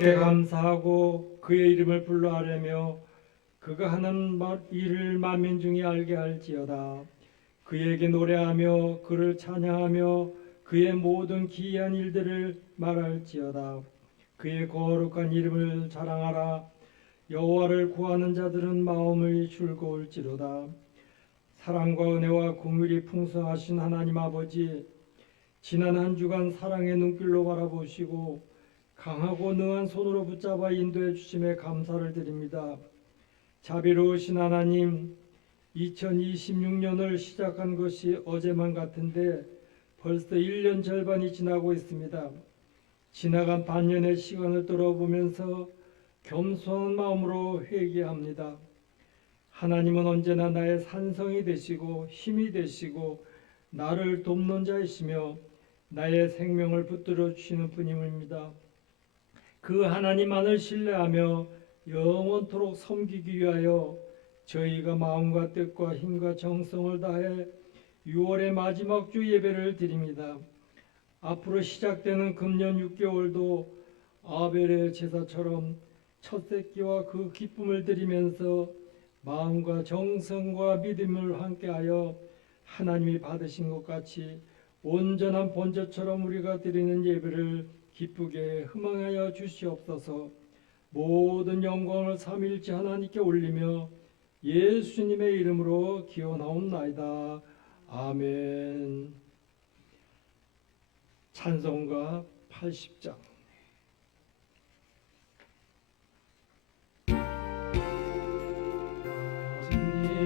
여호와께 감사하고 그의 이름을 불러하려며 그가 하는 일을 만민 중에 알게 할지어다. 그에게 노래하며 그를 찬양하며 그의 모든 기이한 일들을 말할지어다. 그의 거룩한 이름을 자랑하라. 여호와를 구하는 자들은 마음이 즐거울지로다. 사랑과 은혜와 긍휼이 풍성하신 하나님 아버지, 지난 한 주간 사랑의 눈길로 바라보시고 강하고 능한 손으로 붙잡아 인도해 주심에 감사를 드립니다. 자비로우신 하나님, 2026년을 시작한 것이 어제만 같은데 벌써 1년 절반이 지나고 있습니다. 지나간 반년의 시간을 돌아보면서 겸손한 마음으로 회개합니다. 하나님은 언제나 나의 산성이 되시고 힘이 되시고 나를 돕는 자이시며 나의 생명을 붙들어 주시는 분입니다. 그 하나님만을 신뢰하며 영원토록 섬기기 위하여 저희가 마음과 뜻과 힘과 정성을 다해 6월의 마지막 주 예배를 드립니다. 앞으로 시작되는 금년 6개월도 아벨의 제사처럼 첫 새끼와 그 기쁨을 드리면서 마음과 정성과 믿음을 함께하여 하나님이 받으신 것 같이 온전한 번제처럼 우리가 드리는 예배를 기쁘게 흥망하여 주시옵소서. 모든 영광을 삼위일체 하나님께 올리며 예수님의 이름으로 기원하옵나이다. 아멘. 찬송가 80장.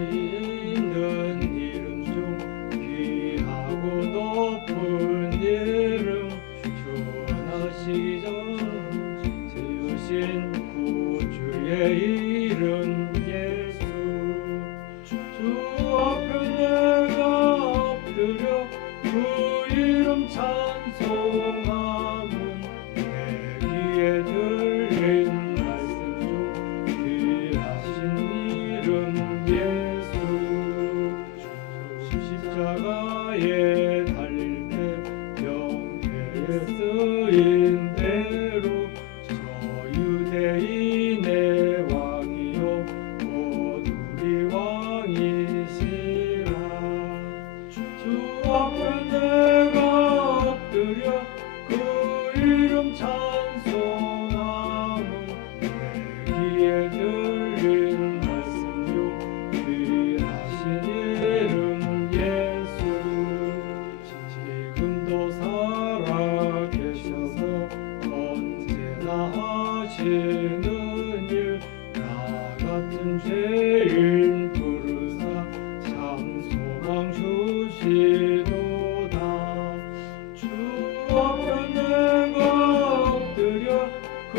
있는 이름 중 귀하고 높은 이름, 주원하시기 전 세우신 구주의 이름 예수. 주 앞에 내가 엎드려 그 이름 찬송하면 내 귀에 들린 말씀 중 귀하신 이름 예수. 십자가에 달릴 때 명예에 쓰인 대로 저 유대인의 왕이요 곧 우리 왕이시라. 주 앞에 내가 엎드려 그 이름 찬송하면 내 귀에 들린 말씀 중 귀하신 이름 예수. 지금도 살아 계셔서 언제나 하시는 일, 나 같은 죄인 부르사 참 소망 주시도다. 주 앞에 내가 엎드려 그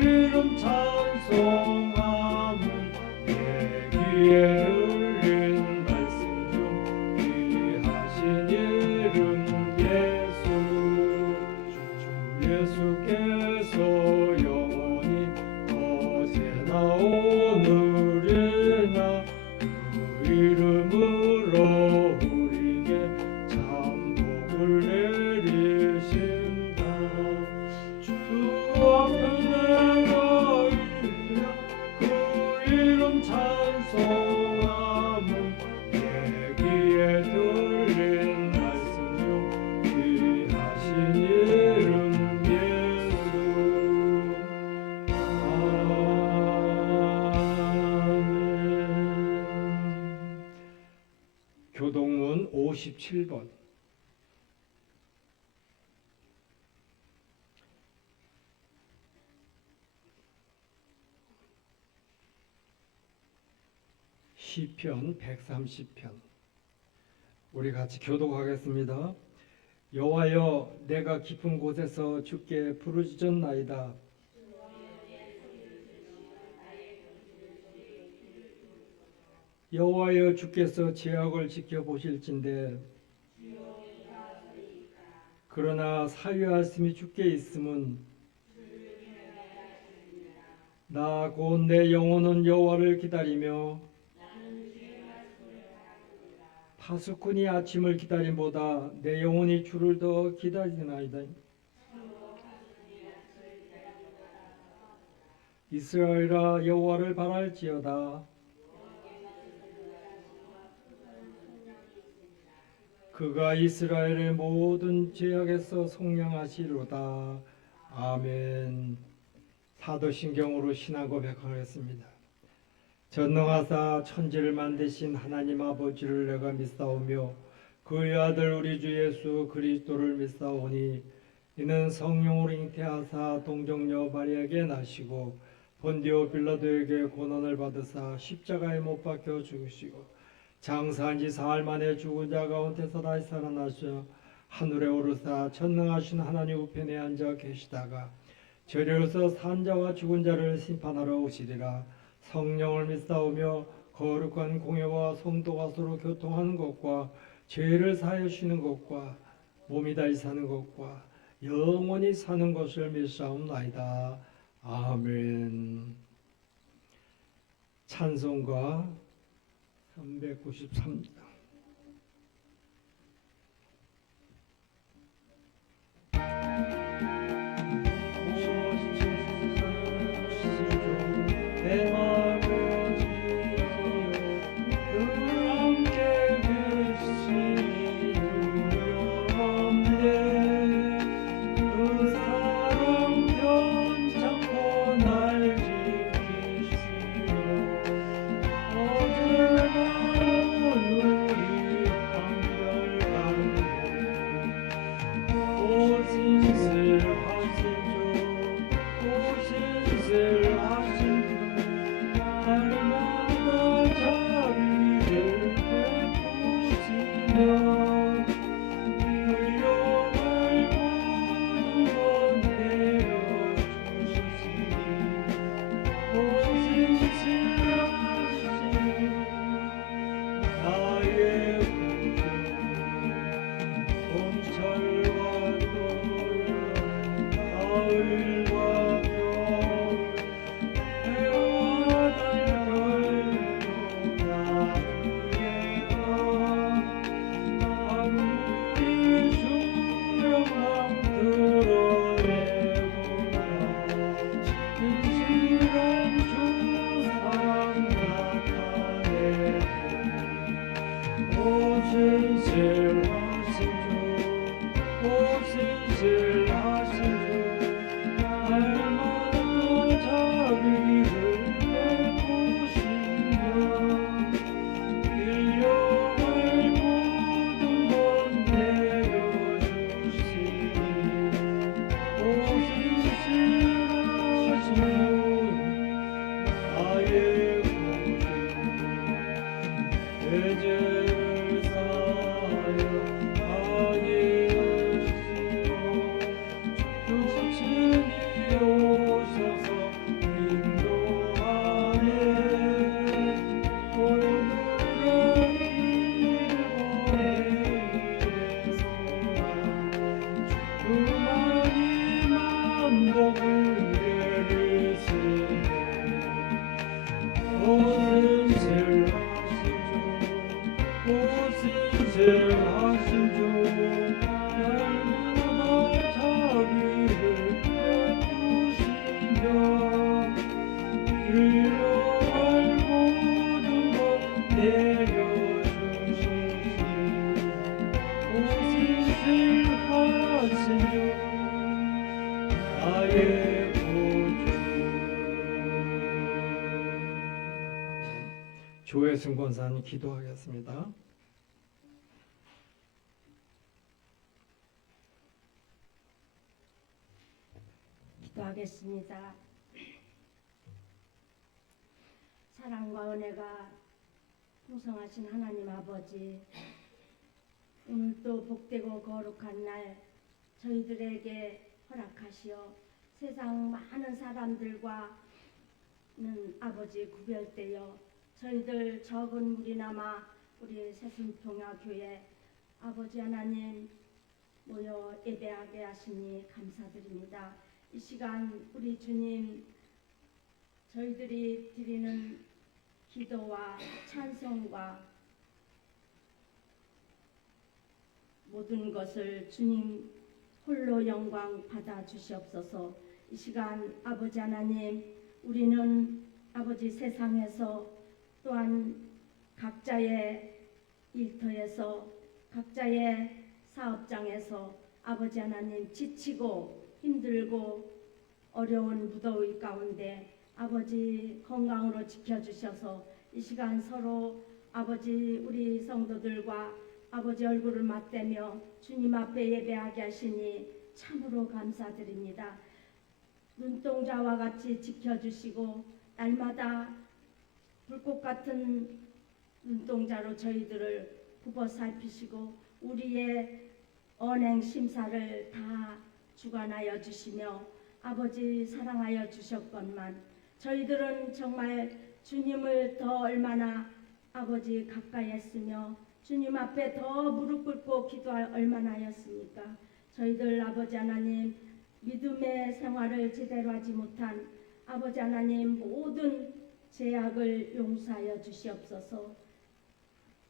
이름 찬송하면 내 귀에 들린 말씀 중 귀하신 이름 예수. 주 예수께서 영원히 어제나 오늘이나 그 이름으로 우리에게 참 복을 내리신다. 주 앞에 내가 일려 그 이름 찬송하면 내 귀에 들린 말씀 중 귀하신 이름 예수. 아멘. 교동문 57번. 시편 130편. 우리 같이 교독하겠습니다. 여호와여, 내가 깊은 곳에서 주께 부르짖었나이다. 여호와여, 주께서 죄악을 지켜보실진대. 그러나 사유하심이 주께 있음은 나 곧 내 영혼은 여호와를 기다리며 파수꾼이 아침을 기다림보다 내 영혼이 주를 더 기다리나이다. 이스라엘아 여호와를 바랄지어다. 그가 이스라엘의 모든 죄악에서 속량하시로다. 아멘. 사도신경으로 신앙 고백하겠습니다. 전능하사 천지를 만드신 하나님 아버지를 내가 믿사오며 그의 아들 우리 주 예수 그리스도를 믿사오니 이는 성령으로 잉태하사 동정녀 마리아에게 나시고 본디오 빌라도에게 고난을 받으사 십자가에 못 박혀 죽으시고 장사한 지 사흘 만에 죽은 자 가운데서 다시 살아나셔 하늘에 오르사 전능하신 하나님 우편에 앉아 계시다가 저리로서 산 자와 죽은 자를 심판하러 오시리라. 성령을 믿사오며 거룩한 공예와 성도가 서로 교통하는 것과 죄를 사하여 쉬는 것과 몸이 다시 사는 것과 영원히 사는 것을 믿사옵나이다. 아멘. 찬송가 393장. 조혜순 권사님 기도하겠습니다. 기도하겠습니다. 사랑과 은혜가 풍성하신 하나님 아버지, 오늘도 복되고 거룩한 날 저희들에게 허락하시어 세상 많은 사람들과는 아버지 구별되어 저희들 적은 무리나마 우리 새순통야교회 아버지 하나님 모여 예배하게 하시니 감사드립니다. 이 시간 우리 주님 저희들이 드리는 기도와 찬송과 모든 것을 주님 홀로 영광 받아 주시옵소서. 이 시간 아버지 하나님 우리는 아버지 세상에서 또한 각자의 일터에서 각자의 사업장에서 아버지 하나님 지치고 힘들고 어려운 무더위 가운데 아버지 건강으로 지켜주셔서 이 시간 서로 아버지 우리 성도들과 아버지 얼굴을 맞대며 주님 앞에 예배하게 하시니 참으로 감사드립니다. 눈동자와 같이 지켜주시고 날마다 불꽃 같은 눈동자로 저희들을 굽어 살피시고 우리의 언행 심사를 다 주관하여 주시며 아버지 사랑하여 주셨건만 저희들은 정말 주님을 더 얼마나 아버지 가까이 했으며 주님 앞에 더 무릎 꿇고 기도할 얼마나 하였습니까? 저희들 아버지 하나님 믿음의 생활을 제대로 하지 못한 아버지 하나님 모든 죄악을 용서하여 주시옵소서.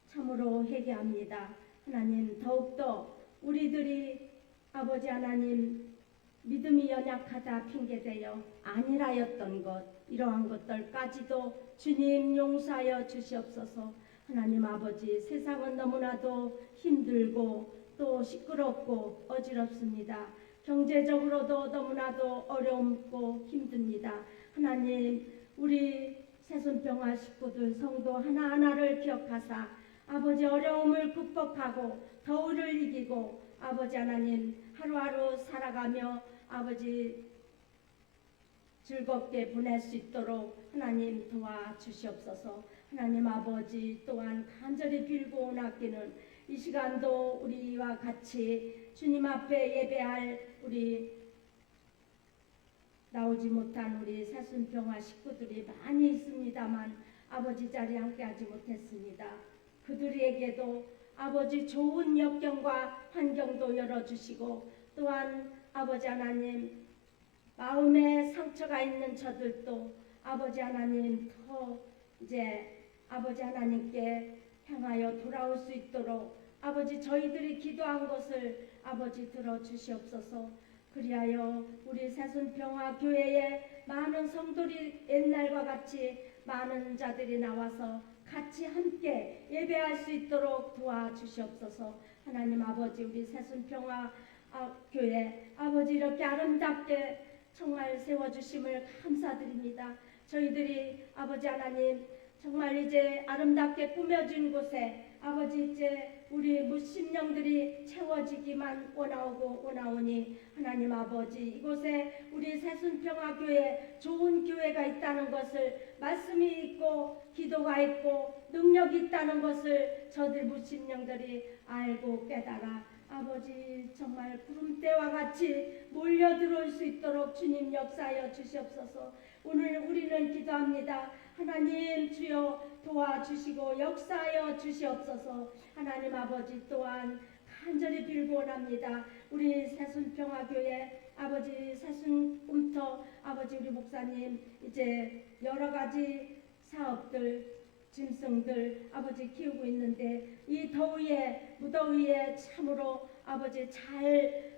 참으로 회개합니다. 하나님 더욱더 우리들이 아버지 하나님 믿음이 연약하다 핑계대어 아니라였던 것 이러한 것들까지도 주님 용서하여 주시옵소서. 하나님 아버지 세상은 너무나도 힘들고 또 시끄럽고 어지럽습니다. 경제적으로도 너무나도 어렵고 힘듭니다. 하나님 우리 새순평화 식구들 성도 하나하나를 기억하사 아버지 어려움을 극복하고 더위를 이기고 아버지 하나님 하루하루 살아가며 아버지 즐겁게 보낼 수 있도록 하나님 도와주시옵소서. 하나님 아버지 또한 간절히 빌고 원하기는 이 시간도 우리와 같이 주님 앞에 예배할 우리 나오지 못한 우리 새순평화 식구들이 많이 있습니다만 아버지 자리에 함께하지 못했습니다. 그들에게도 아버지 좋은 역경과 환경도 열어주시고 또한 아버지 하나님 마음에 상처가 있는 저들도 아버지 하나님 더 이제 아버지 하나님께 향하여 돌아올 수 있도록 아버지 저희들이 기도한 것을 아버지 들어주시옵소서. 그리하여 우리 새순평화 교회에 많은 성도들이 옛날과 같이 많은 자들이 나와서 같이 함께 예배할 수 있도록 도와주시옵소서. 하나님 아버지 우리 새순평화 교회 아버지 이렇게 아름답게 정말 세워주심을 감사드립니다. 저희들이 아버지 하나님 정말 이제 아름답게 꾸며진 곳에 아버지 이제 우리 무심령들이 채워지기만 원하오니 하나님 아버지 이곳에 우리 새순평화 교회 좋은 교회가 있다는 것을 말씀이 있고 기도가 있고 능력이 있다는 것을 저들 무심령들이 알고 깨달아 아버지 정말 구름대와 같이 몰려들어올 수 있도록 주님 역사하여 주시옵소서. 오늘 우리는 기도합니다. 하나님 주여 도와주시고 역사하여 주시옵소서. 하나님 아버지 또한 간절히 빌고 원합니다. 우리 새순평화교회 아버지 새순꿈터 아버지 우리 목사님 이제 여러 가지 사업들 짐승들 아버지 키우고 있는데 이 더위에 무더위에 참으로 아버지 잘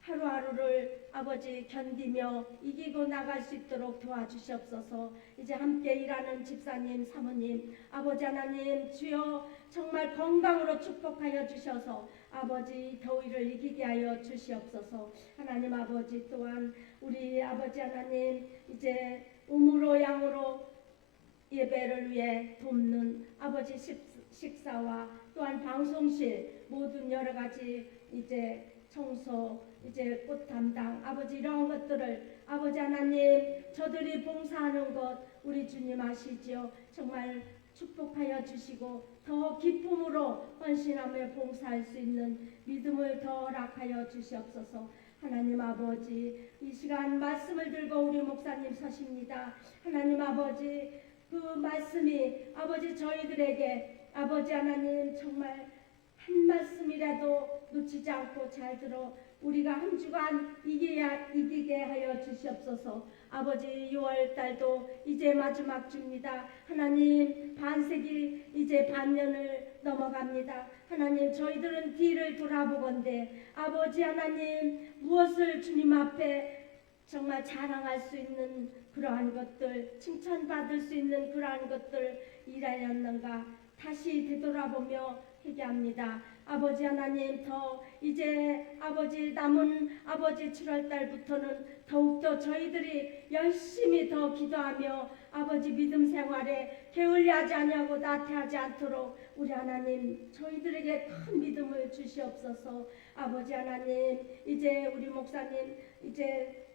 하루하루를 아버지 견디며 이기고 나갈 수 있도록 도와주시옵소서. 이제 함께 일하는 집사님 사모님 아버지 하나님 주여 정말 건강으로 축복하여 주셔서 아버지 더위를 이기게 하여 주시옵소서. 하나님 아버지 또한 우리 아버지 하나님 이제 우무로 양으로 예배를 위해 돕는 아버지 식사와 또한 방송실 모든 여러 가지 이제 청소 이제 꽃 담당 아버지 이런 것들을 아버지 하나님 저들이 봉사하는 것 우리 주님 아시지요. 정말 축복하여 주시고 더 기쁨으로 헌신하며 봉사할 수 있는 믿음을 더 허락하여 주시옵소서. 하나님 아버지 이 시간 말씀을 들고 우리 목사님 서십니다. 하나님 아버지 그 말씀이 아버지 저희들에게 아버지 하나님 정말 한 말씀이라도 놓치지 않고 잘 들어 우리가 한 주간 이기게 하여 주시옵소서. 아버지 6월달도 이제 마지막 주입니다. 하나님 반세기 이제 반년을 넘어갑니다. 하나님 저희들은 뒤를 돌아보건대 아버지 하나님 무엇을 주님 앞에 정말 자랑할 수 있는 그러한 것들, 칭찬받을 수 있는 그러한 것들 일하였는가 다시 되돌아보며 회개합니다. 아버지 하나님, 더 이제 아버지 남은 아버지 7월 달부터는 더욱더 저희들이 열심히 더 기도하며 아버지 믿음 생활에 게을리하지 아니하고 나태하지 않도록 우리 하나님 저희들에게 큰 믿음을 주시옵소서. 아버지 하나님, 이제 우리 목사님 이제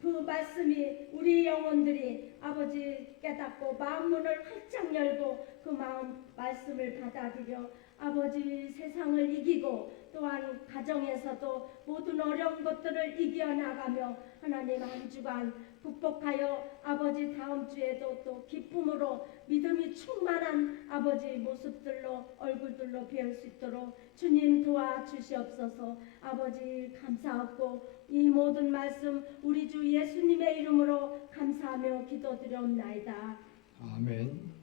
그 말씀이 우리 영혼들이 아버지 깨닫고 마음 문을 활짝 열고 그 마음 말씀을 받아들여 아버지 세상을 이기고 또한 가정에서도 모든 어려운 것들을 이겨나가며 하나님 한 주간 극복하여 아버지 다음 주에도 또 기쁨으로 믿음이 충만한 아버지 모습들로 얼굴들로 배울 수 있도록 주님 도와주시옵소서. 아버지 감사하고 이 모든 말씀 우리 주 예수님의 이름으로 감사하며 기도드려옵나이다. 아멘.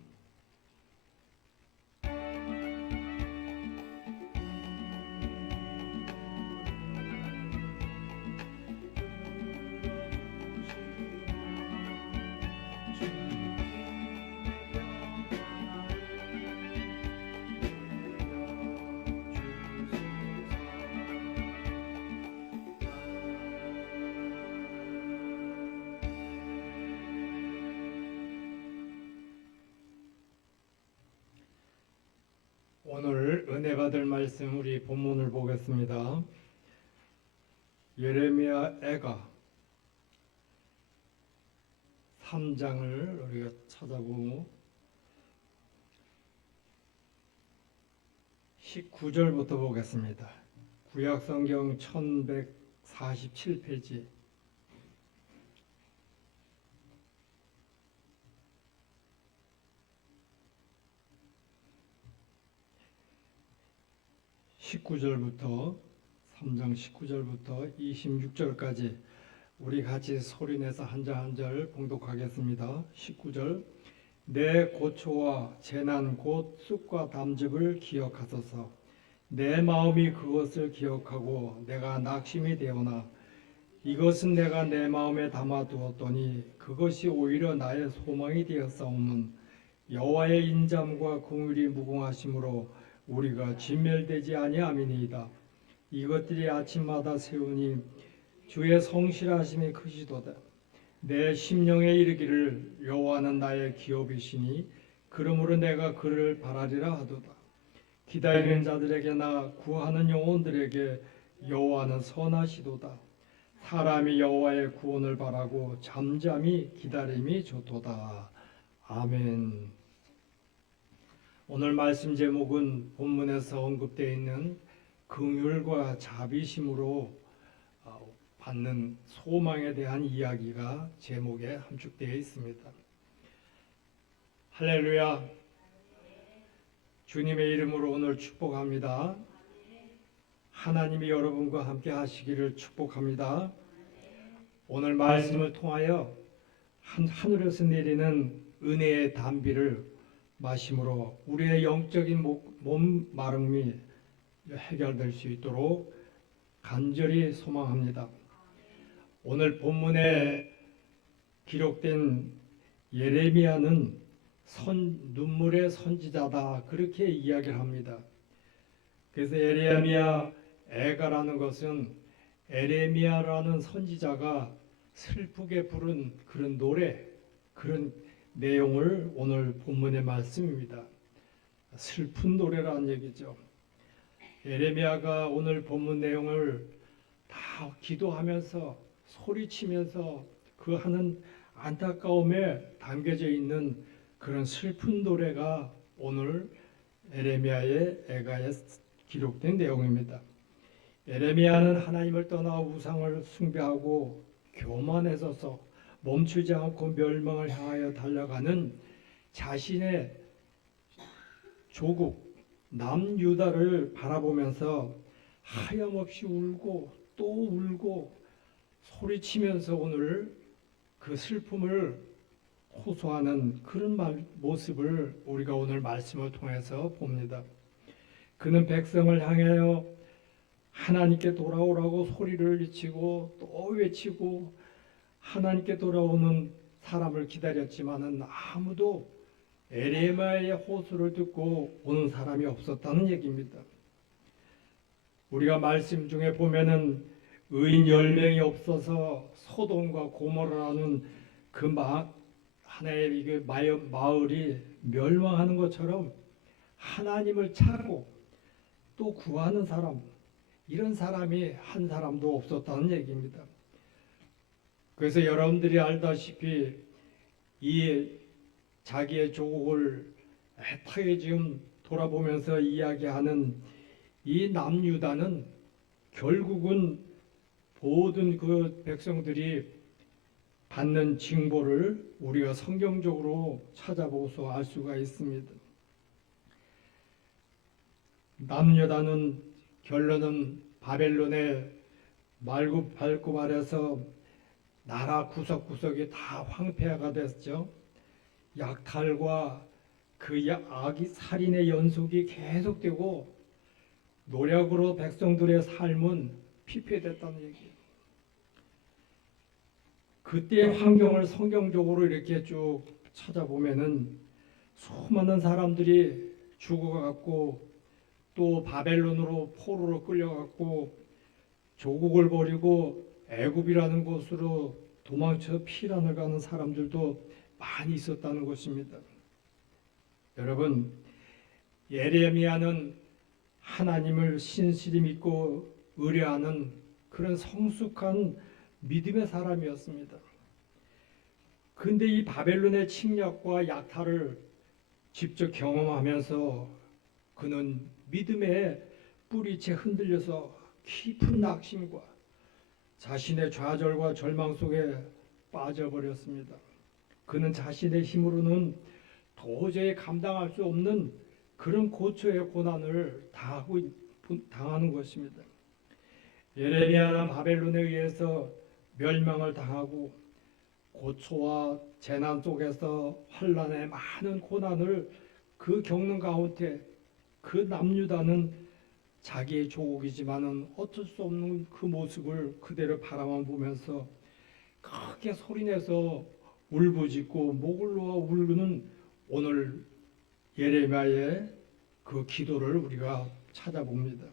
오늘 은혜 받을 말씀 우리 본문을 보겠습니다. 예레미야 애가 3장을 우리가 찾아보고 19절부터 보겠습니다. 구약성경 1147페이지 19절부터 3장 19절부터 26절까지 우리 같이 소리내서 한 절 한 절 봉독하겠습니다. 19절 내 고초와 재난 곧 쑥과 담즙을 기억하소서. 내 마음이 그것을 기억하고 내가 낙심이 되오나 이것은 내가 내 마음에 담아두었더니 그것이 오히려 나의 소망이 되었사오면 여호와의 인잠과 긍휼이 무궁하심으로 우리가 진멸되지 아니함이니이다. 이것들이 아침마다 세우니 주의 성실하심이 크시도다. 내 심령에 이르기를 여호와는 나의 기업이시니 그러므로 내가 그를 바라리라 하도다. 기다리는 자들에게나 구하는 영혼들에게 여호와는 선하시도다. 사람이 여호와의 구원을 바라고 잠잠히 기다림이 좋도다. 아멘. 오늘 말씀 제목은 본문에서 언급되어 있는 긍휼과 자비심으로 받는 소망에 대한 이야기가 제목에 함축되어 있습니다. 할렐루야. 주님의 이름으로 오늘 축복합니다. 하나님이 여러분과 함께 하시기를 축복합니다. 오늘 말씀을 통하여 하늘에서 내리는 은혜의 단비를 마심으로 우리의 영적인 몸 마름이 해결될 수 있도록 간절히 소망합니다. 오늘 본문에 기록된 예레미야는 눈물의 선지자다 그렇게 이야기를 합니다. 그래서 예레미야 애가라는 것은 에레미야라는 선지자가 슬프게 부른 그런 노래, 그런 내용을 오늘 본문의 말씀입니다. 슬픈 노래라는 얘기죠. 예레미야가 오늘 본문 내용을 다 기도하면서 소리치면서 그 하는 안타까움에 담겨져 있는 그런 슬픈 노래가 오늘 예레미야의 애가에 기록된 내용입니다. 예레미야는 하나님을 떠나 우상을 숭배하고 교만해져서 멈추지 않고 멸망을 향하여 달려가는 자신의 조국 남유다를 바라보면서 하염없이 울고 또 울고 소리치면서 오늘 그 슬픔을 호소하는 그런 모습을 우리가 오늘 말씀을 통해서 봅니다. 그는 백성을 향하여 하나님께 돌아오라고 소리를 외치고 또 외치고 하나님께 돌아오는 사람을 기다렸지만은 아무도 에레미야의 호소를 듣고 오는 사람이 없었다는 얘기입니다. 우리가 말씀 중에 보면은 의인 10명이 없어서 소돔과 고모라라는 그 하나의 이게 마을이 멸망하는 것처럼 하나님을 찾고 또 구하는 사람, 이런 사람이 한 사람도 없었다는 얘기입니다. 그래서 여러분들이 알다시피 이 자기의 조국을 애타게 지금 돌아보면서 이야기하는 이 남유다는 결국은 모든 그 백성들이 받는 징벌을 우리가 성경적으로 찾아보고서 알 수가 있습니다. 남유다는 결론은 바벨론의 말굽 아래서 나라 구석구석이 다 황폐화가 됐죠. 약탈과 그 악이 살인의 연속이 계속되고 노력으로 백성들의 삶은 피폐됐다는 얘기예요. 그때의 환경을 성경적으로 이렇게 쭉 찾아보면은 수많은 사람들이 죽어갔고 또 바벨론으로 포로로 끌려갔고 조국을 버리고 애굽이라는 곳으로 도망쳐 피난을 가는 사람들도 많이 있었다는 것입니다. 여러분, 예레미야는 하나님을 신실히 믿고 의뢰하는 그런 성숙한 믿음의 사람이었습니다. 근데 이 바벨론의 침략과 약탈을 직접 경험하면서 그는 믿음의 뿌리채 흔들려서 깊은 낙심과 자신의 좌절과 절망 속에 빠져버렸습니다. 그는 자신의 힘으로는 도저히 감당할 수 없는 그런 고초의 고난을 당하는 것입니다. 예레미야는 바벨론에 의해서 멸망을 당하고 고초와 재난 속에서 환난의 많은 고난을 그 겪는 가운데 그 남유다는 자기의 조국이지만은 어쩔 수 없는 그 모습을 그대로 바라만 보면서 크게 소리내서 울부짖고 목을 놓아 울는 오늘 예레미야의 그 기도를 우리가 찾아봅니다.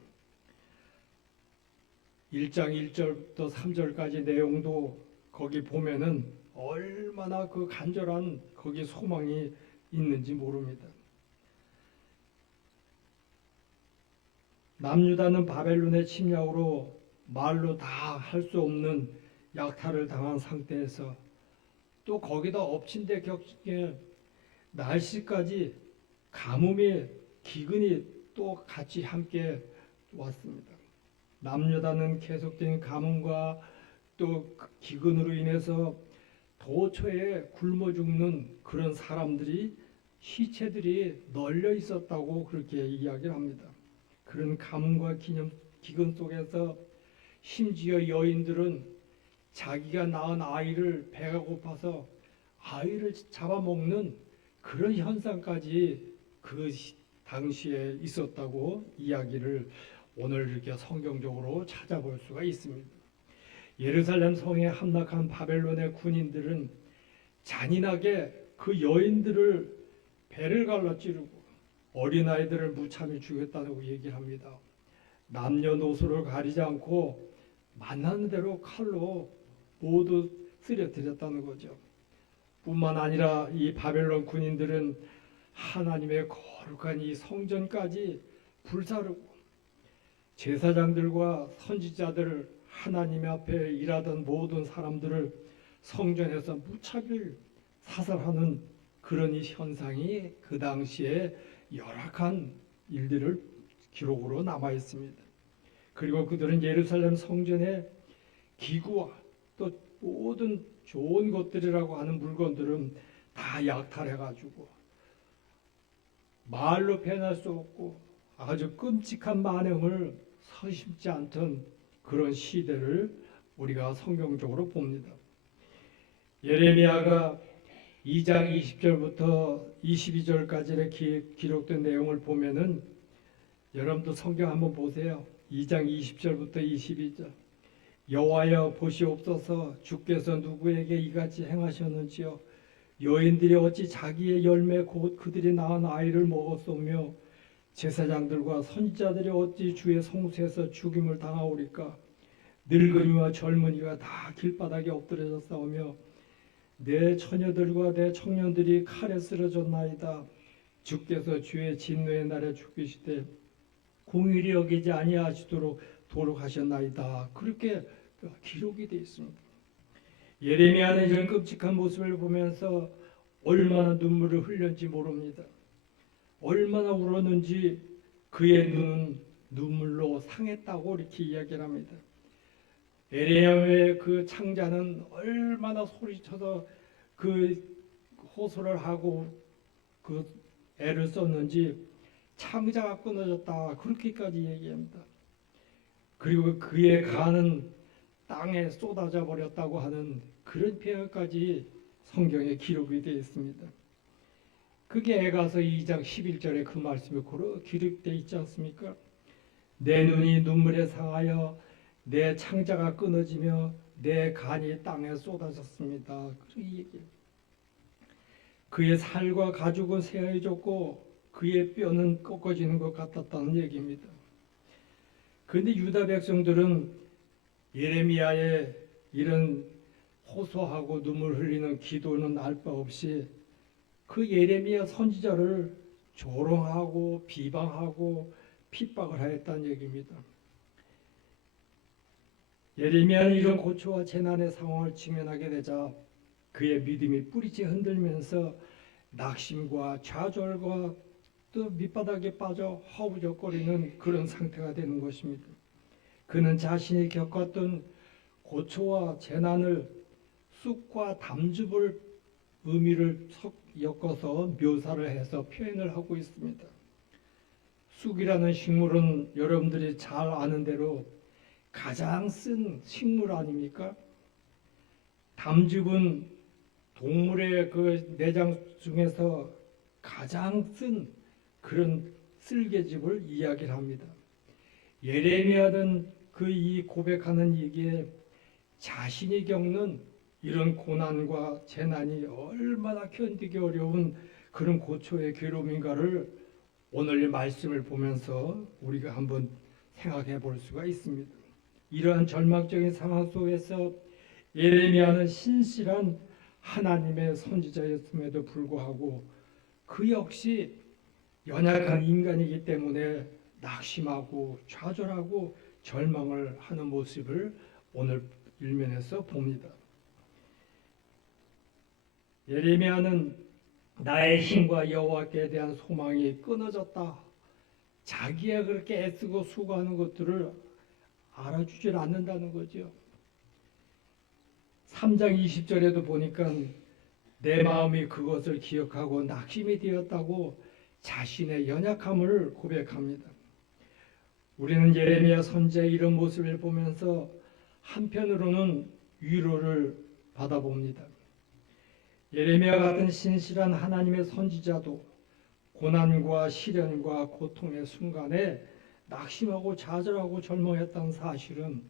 1장 1절부터 3절까지 내용도 거기 보면은 얼마나 그 간절한 거기 소망이 있는지 모릅니다. 남유다는 바벨론의 침략으로 말로 다 할 수 없는 약탈을 당한 상태에서 또 거기다 엎친 데 격에 날씨까지 가뭄이 기근이 또 같이 함께 왔습니다. 남유다는 계속된 가뭄과 또 기근으로 인해서 도처에 굶어 죽는 그런 사람들이 시체들이 널려 있었다고 그렇게 이야기를 합니다. 그런 가뭄과 기근 속에서 심지어 여인들은 자기가 낳은 아이를 배가 고파서 아이를 잡아먹는 그런 현상까지 그 당시에 있었다고 이야기를 오늘 이렇게 성경적으로 찾아볼 수가 있습니다. 예루살렘 성에 함락한 바벨론의 군인들은 잔인하게 그 여인들을 배를 갈라 찌르고 어린아이들을 무참히 죽였다고 얘기를 합니다. 남녀노소를 가리지 않고 만나는 대로 칼로 모두 쓰러뜨렸다는 거죠. 뿐만 아니라 이 바벨론 군인들은 하나님의 거룩한 이 성전까지 불사르고 제사장들과 선지자들을 하나님 앞에 일하던 모든 사람들을 성전에서 무차별 사살하는 그런 이 현상이 그 당시에 열악한 일들을 기록으로 남아 있습니다. 그리고 그들은 예루살렘 성전의 기구와 또 모든 좋은 것들이라고 하는 물건들은 다 약탈해가지고 말로 표현할 수 없고 아주 끔찍한 만행을 서심지 않던 그런 시대를 우리가 성경적으로 봅니다. 예레미야가 2장 20절부터 22절까지 기록된 내용을 보면은 여러분도 성경 한번 보세요. 2장 20절부터 22절. 여호와여 보시옵소서 주께서 누구에게 이같이 행하셨는지요. 여인들이 어찌 자기의 열매 곧 그들이 낳은 아이를 먹었으며 제사장들과 선지자들이 어찌 주의 성소에서 죽임을 당하오리까. 늙은이와 젊은이가 다 길바닥에 엎드려져 싸우며 내 처녀들과 내 청년들이 칼에 쓰러졌나이다. 주께서 주의 진노의 날에 죽이시되 공의를 여기지 아니하시도록 도록하셨나이다. 그렇게 기록이 되어 있습니다. 예레미야는 이런 끔찍한 모습을 보면서 얼마나 눈물을 흘렸는지 모릅니다. 얼마나 울었는지 그의 눈은 눈물로 상했다고 이렇게 이야기를 합니다. 예레미야의 그 창자는 얼마나 소리쳐서 그 호소를 하고 그 애를 썼는지 창자가 끊어졌다 그렇게까지 얘기합니다. 그리고 그의 간은 땅에 쏟아져 버렸다고 하는 그런 표현까지 성경에 기록이 되어 있습니다. 그게 에가서 2장 11절에 그 말씀이 고루 기록되어 있지 않습니까? 내 눈이 눈물에 상하여 내 창자가 끊어지며 내 간이 땅에 쏟아졌습니다. 그렇게 얘기해요. 그의 살과 가죽은 새하얘졌고 그의 뼈는 꺾어지는 것 같았다는 얘기입니다. 그런데 유다 백성들은 예레미야의 이런 호소하고 눈물 흘리는 기도는 알 바 없이 그 예레미야 선지자를 조롱하고 비방하고 핍박을 하였다는 얘기입니다. 예레미야는 이런 고초와 재난의 상황을 직면하게 되자 그의 믿음이 뿌리째 흔들면서 낙심과 좌절과 또 밑바닥에 빠져 허우적거리는 그런 상태가 되는 것입니다. 그는 자신이 겪었던 고초와 재난을 쑥과 담즙을 의미를 엮어서 묘사를 해서 표현을 하고 있습니다. 쑥이라는 식물은 여러분들이 잘 아는 대로 가장 쓴 식물 아닙니까? 담즙은 동물의 그 내장 중에서 가장 쓴 그런 쓸개즙을 이야기를 합니다. 예레미야는 그 이 고백하는 얘기에 자신이 겪는 이런 고난과 재난이 얼마나 견디기 어려운 그런 고초의 괴로움인가를 오늘 말씀을 보면서 우리가 한번 생각해 볼 수가 있습니다. 이러한 절망적인 상황 속에서 예레미야는 신실한 하나님의 선지자였음에도 불구하고 그 역시 연약한 인간이기 때문에 낙심하고 좌절하고 절망을 하는 모습을 오늘 일면에서 봅니다. 예레미야는 나의 힘과 여호와께 대한 소망이 끊어졌다. 자기가 그렇게 애쓰고 수고하는 것들을 알아주질 않는다는 거죠. 3장 20절에도 보니까 내 마음이 그것을 기억하고 낙심이 되었다고 자신의 연약함을 고백합니다. 우리는 예레미야 선지자의 이런 모습을 보면서 한편으로는 위로를 받아봅니다. 예레미야 같은 신실한 하나님의 선지자도 고난과 시련과 고통의 순간에 낙심하고 좌절하고 절망했다는 사실은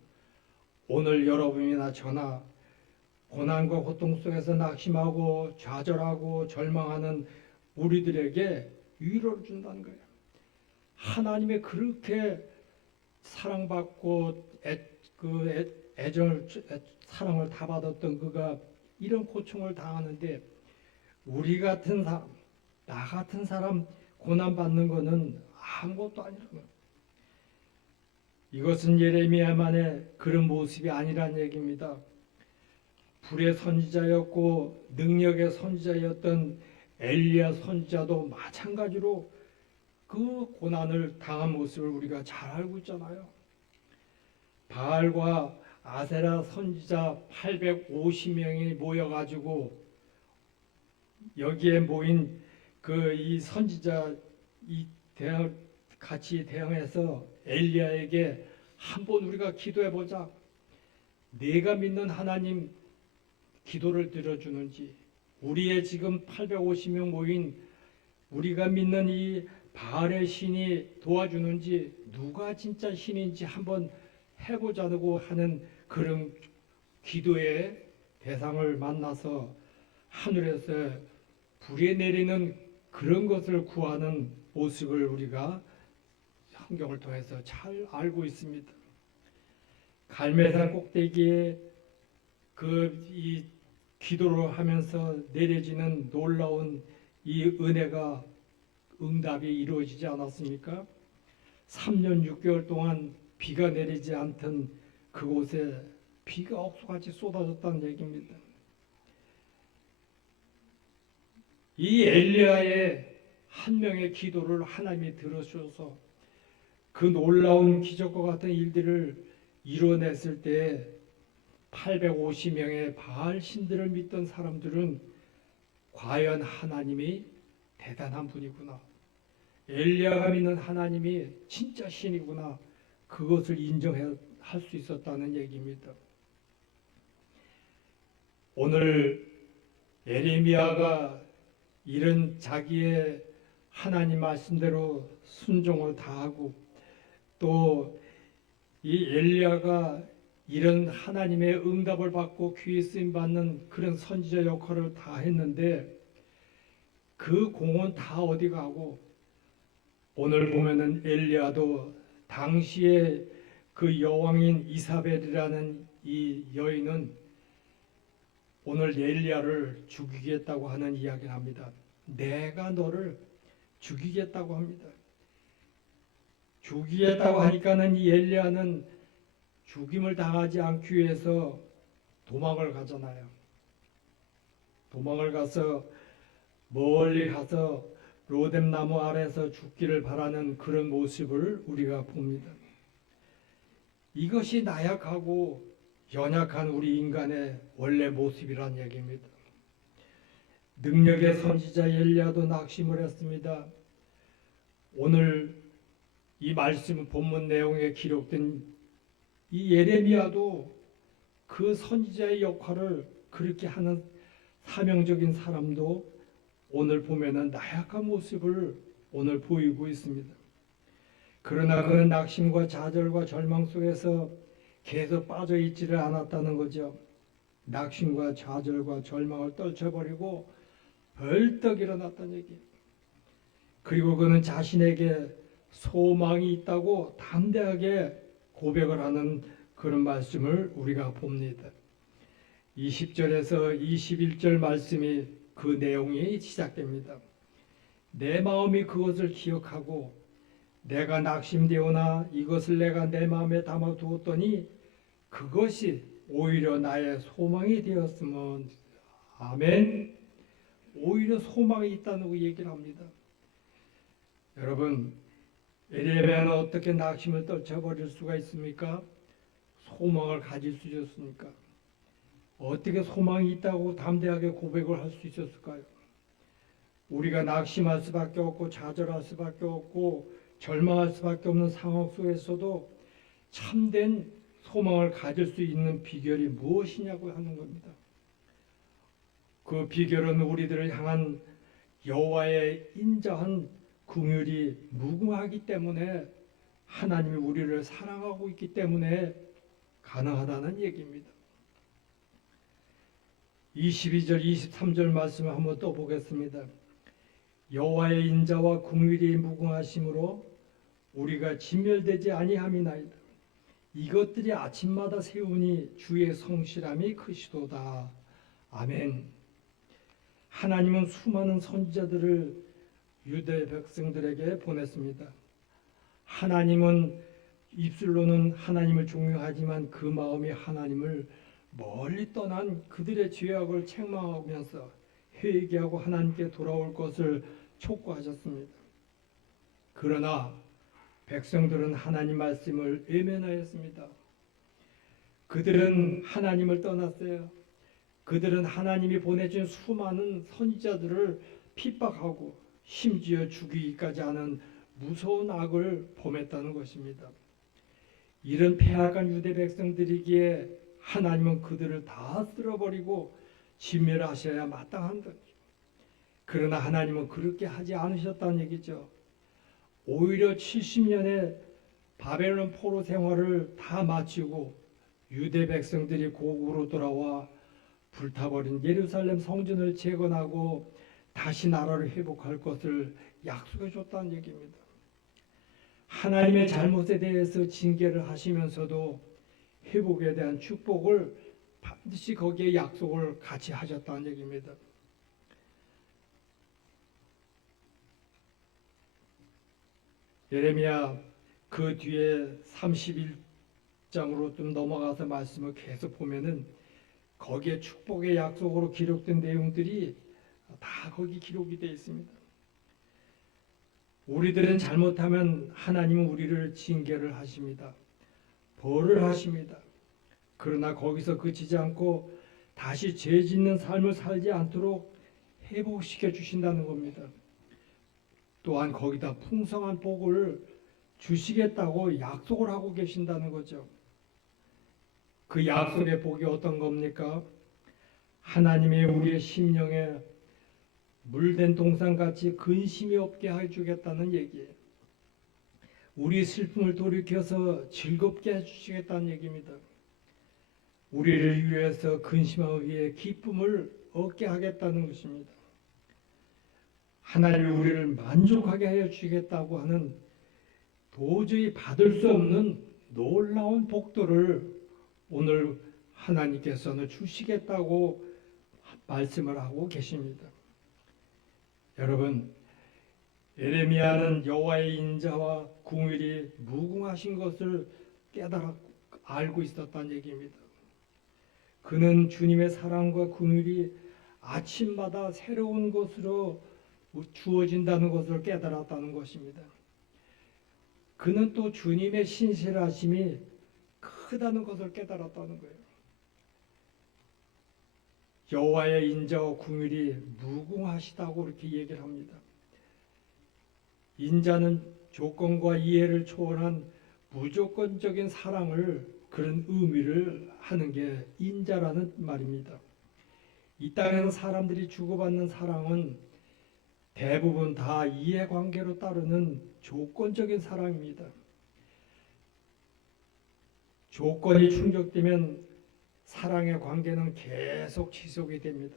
오늘 여러분이나 저나 고난과 고통 속에서 낙심하고 좌절하고 절망하는 우리들에게 위로를 준다는 거예요. 하나님의 그렇게 사랑받고 사랑을 다 받았던 그가 이런 고통을 당하는데 우리 같은 사람, 나 같은 사람 고난받는 것은 아무것도 아니라는 거예요. 이것은 예레미야만의 그런 모습이 아니란 얘기입니다. 불의 선지자였고 능력의 선지자였던 엘리야 선지자도 마찬가지로 그 고난을 당한 모습을 우리가 잘 알고 있잖아요. 바알과 아세라 선지자 850명이 모여가지고 여기에 모인 그 이 선지자 같이 대응해서 엘리야에게 한번 우리가 기도해 보자. 내가 믿는 하나님 기도를 들어주는지, 우리의 지금 850명 모인 우리가 믿는 이 바알의 신이 도와주는지, 누가 진짜 신인지 한번 해보자고 하는 그런 기도의 대상을 만나서 하늘에서 불이 내리는 그런 것을 구하는 모습을 우리가 성경을 통해서 잘 알고 있습니다. 갈멜산 꼭대기에 이 기도를 하면서 내려지는 놀라운 이 은혜가 응답이 이루어지지 않았습니까? 3년 6개월 동안 비가 내리지 않던 그곳에 비가 억수같이 쏟아졌다는 얘기입니다. 이 엘리야의 한 명의 기도를 하나님이 들어주셔서 그 놀라운 기적과 같은 일들을 이뤄냈을 때 850명의 바알 신들을 믿던 사람들은 과연 하나님이 대단한 분이구나, 엘리야가 믿는 하나님이 진짜 신이구나, 그것을 인정할 수 있었다는 얘기입니다. 오늘 예레미야가 이런 자기의 하나님 말씀대로 순종을 다하고 또 이 엘리야가 이런 하나님의 응답을 받고 귀에 쓰임 받는 그런 선지자 역할을 다 했는데 그 공은 다 어디 가고, 오늘 보면은 엘리야도 당시에 그 여왕인 이사벨이라는 이 여인은 오늘 엘리야를 죽이겠다고 하는 이야기를 합니다. 내가 너를 죽이겠다고 합니다. 죽이겠다고 하니까는 이 엘리야는 죽임을 당하지 않기 위해서 도망을 가잖아요. 도망을 가서 멀리 가서 로뎀나무 아래서 죽기를 바라는 그런 모습을 우리가 봅니다. 이것이 나약하고 연약한 우리 인간의 원래 모습이란 얘기입니다. 능력의 선지자 엘리야도 낙심을 했습니다. 오늘 이 말씀 본문 내용에 기록된 이 예레미야도 그 선지자의 역할을 그렇게 하는 사명적인 사람도 오늘 보면은 나약한 모습을 오늘 보이고 있습니다. 그러나 그는 낙심과 좌절과 절망 속에서 계속 빠져 있지를 않았다는 거죠. 낙심과 좌절과 절망을 떨쳐버리고 벌떡 일어났다는 얘기예요. 그리고 그는 자신에게 소망이 있다고 담대하게 고백을 하는 그런 말씀을 우리가 봅니다. 20절에서 21절 말씀이 그 내용이 시작됩니다. 내 마음이 그것을 기억하고 내가 낙심되오나 이것을 내가 내 마음에 담아두었더니 그것이 오히려 나의 소망이 되었으면. 아멘. 오히려 소망이 있다는 얘기를 합니다. 여러분, 예레미야는 어떻게 낙심을 떨쳐버릴 수가 있습니까? 소망을 가질 수 있었습니까? 어떻게 소망이 있다고 담대하게 고백을 할 수 있었을까요? 우리가 낙심할 수밖에 없고 좌절할 수밖에 없고 절망할 수밖에 없는 상황 속에서도 참된 소망을 가질 수 있는 비결이 무엇이냐고 하는 겁니다. 그 비결은 우리들을 향한 여호와의 인자한 긍휼이 무궁하기 때문에, 하나님이 우리를 사랑하고 있기 때문에 가능하다는 얘기입니다. 22절 23절 말씀을 한번 또 보겠습니다. 여호와의 인자와 긍휼이 무궁하심으로 우리가 진멸되지 아니함이나이다. 이것들이 아침마다 세우니 주의 성실함이 크시도다. 아멘. 하나님은 수많은 선지자들을 유대 백성들에게 보냈습니다. 하나님은 입술로는 하나님을 존경하지만 그 마음이 하나님을 멀리 떠난 그들의 죄악을 책망하면서 회개하고 하나님께 돌아올 것을 촉구하셨습니다. 그러나 백성들은 하나님 말씀을 외면하였습니다. 그들은 하나님을 떠났어요. 그들은 하나님이 보내준 수많은 선지자들을 핍박하고 심지어 죽이기까지 하는 무서운 악을 범했다는 것입니다. 이런 패악한 유대 백성들이기에 하나님은 그들을 다 쓸어버리고 진멸하셔야 마땅한 거죠. 그러나 하나님은 그렇게 하지 않으셨다는 얘기죠. 오히려 70년의 바벨론 포로 생활을 다 마치고 유대 백성들이 고국으로 돌아와 불타버린 예루살렘 성전을 재건하고 다시 나라를 회복할 것을 약속해 줬다는 얘기입니다. 하나님의 잘못에 대해서 징계를 하시면서도 회복에 대한 축복을 반드시 거기에 약속을 같이 하셨다는 얘기입니다. 예레미야 그 뒤에 31장으로 좀 넘어가서 말씀을 계속 보면은 거기에 축복의 약속으로 기록된 내용들이 다 거기 기록이 되어 있습니다. 우리들은 잘못하면 하나님은 우리를 징계를 하십니다. 벌을 하십니다. 그러나 거기서 그치지 않고 다시 죄 짓는 삶을 살지 않도록 회복시켜 주신다는 겁니다. 또한 거기다 풍성한 복을 주시겠다고 약속을 하고 계신다는 거죠. 그 약속의 복이 어떤 겁니까? 하나님의 우리의 심령에 물된 동산같이 근심이 없게 해주겠다는 얘기예요. 우리 슬픔을 돌이켜서 즐겁게 해주시겠다는 얘기입니다. 우리를 위해서 근심하기 위해 기쁨을 얻게 하겠다는 것입니다. 하나님이 우리를 만족하게 하여 주시겠다고 하는 도저히 받을 수 없는 놀라운 복들을 오늘 하나님께서는 주시겠다고 말씀을 하고 계십니다. 여러분, 예레미야는 여호와의 인자와 궁율이 무궁하신 것을 깨달았고 알고 있었다는 얘기입니다. 그는 주님의 사랑과 궁율이 아침마다 새로운 것으로 주어진다는 것을 깨달았다는 것입니다. 그는 또 주님의 신실하심이 크다는 것을 깨달았다는 거예요. 여호와의 인자와 궁율이 무궁하시다고 이렇게 얘기를 합니다. 인자는 조건과 이해를 초월한 무조건적인 사랑을 그런 의미를 하는 게 인자라는 말입니다. 이 땅에서 사람들이 주고받는 사랑은 대부분 다 이해관계로 따르는 조건적인 사랑입니다. 조건이 충족되면 사랑의 관계는 계속 지속이 됩니다.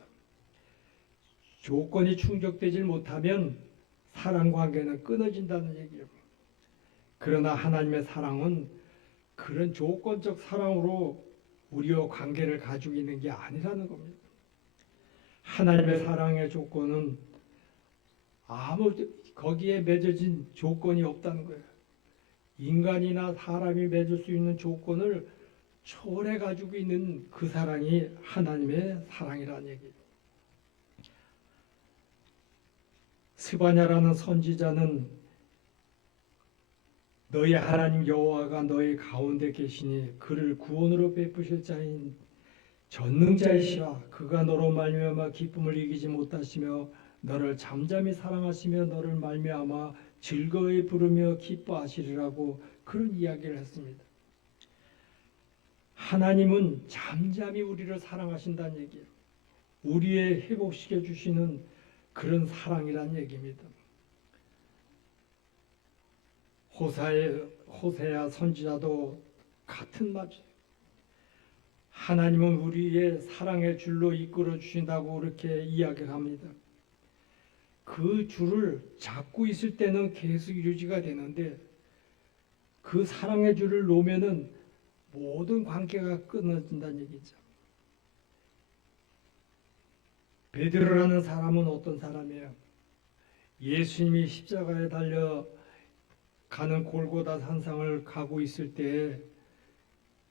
조건이 충족되지 못하면 사랑 관계는 끊어진다는 얘기예요. 그러나 하나님의 사랑은 그런 조건적 사랑으로 우리와 관계를 가지고 있는 게 아니라는 겁니다. 하나님의 사랑의 조건은 아무 거기에 맺어진 조건이 없다는 거예요. 인간이나 사람이 맺을 수 있는 조건을 초월해 가지고 있는 그 사랑이 하나님의 사랑이라는 얘기예요. 스바냐라는 선지자는 너희 하나님 여호와가 너희 가운데 계시니 그를 구원으로 베푸실 자인 전능자이시라. 그가 너로 말미암아 기쁨을 이기지 못하시며 너를 잠잠히 사랑하시며 너를 말미암아 즐거이 부르며 기뻐하시리라고 그런 이야기를 했습니다. 하나님은 잠잠히 우리를 사랑하신다는 얘기예요. 우리의 회복시켜 주시는 그런 사랑이란 얘기입니다. 호세야 선지자도 같은 말이에요. 하나님은 우리의 사랑의 줄로 이끌어 주신다고 그렇게 이야기를 합니다. 그 줄을 잡고 있을 때는 계속 유지가 되는데 그 사랑의 줄을 놓으면은 모든 관계가 끊어진다는 얘기죠. 베드로라는 사람은 어떤 사람이에요? 예수님이 십자가에 달려 가는 골고다 산상을 가고 있을 때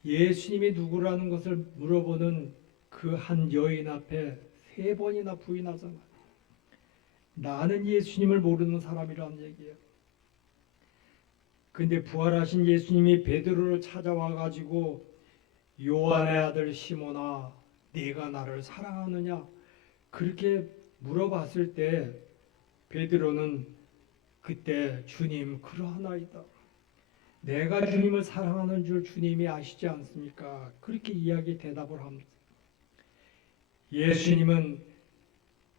예수님이 누구라는 것을 물어보는 그 한 여인 앞에 3번이나 부인하잖아요. 나는 예수님을 모르는 사람이라는 얘기예요. 근데 부활하신 예수님이 베드로를 찾아와 가지고 요한의 아들 시몬아 네가 나를 사랑하느냐 그렇게 물어봤을 때 베드로는 그때 주님 그러하나이다. 내가 주님을 사랑하는 줄 주님이 아시지 않습니까? 그렇게 이야기 대답을 합니다. 예수님은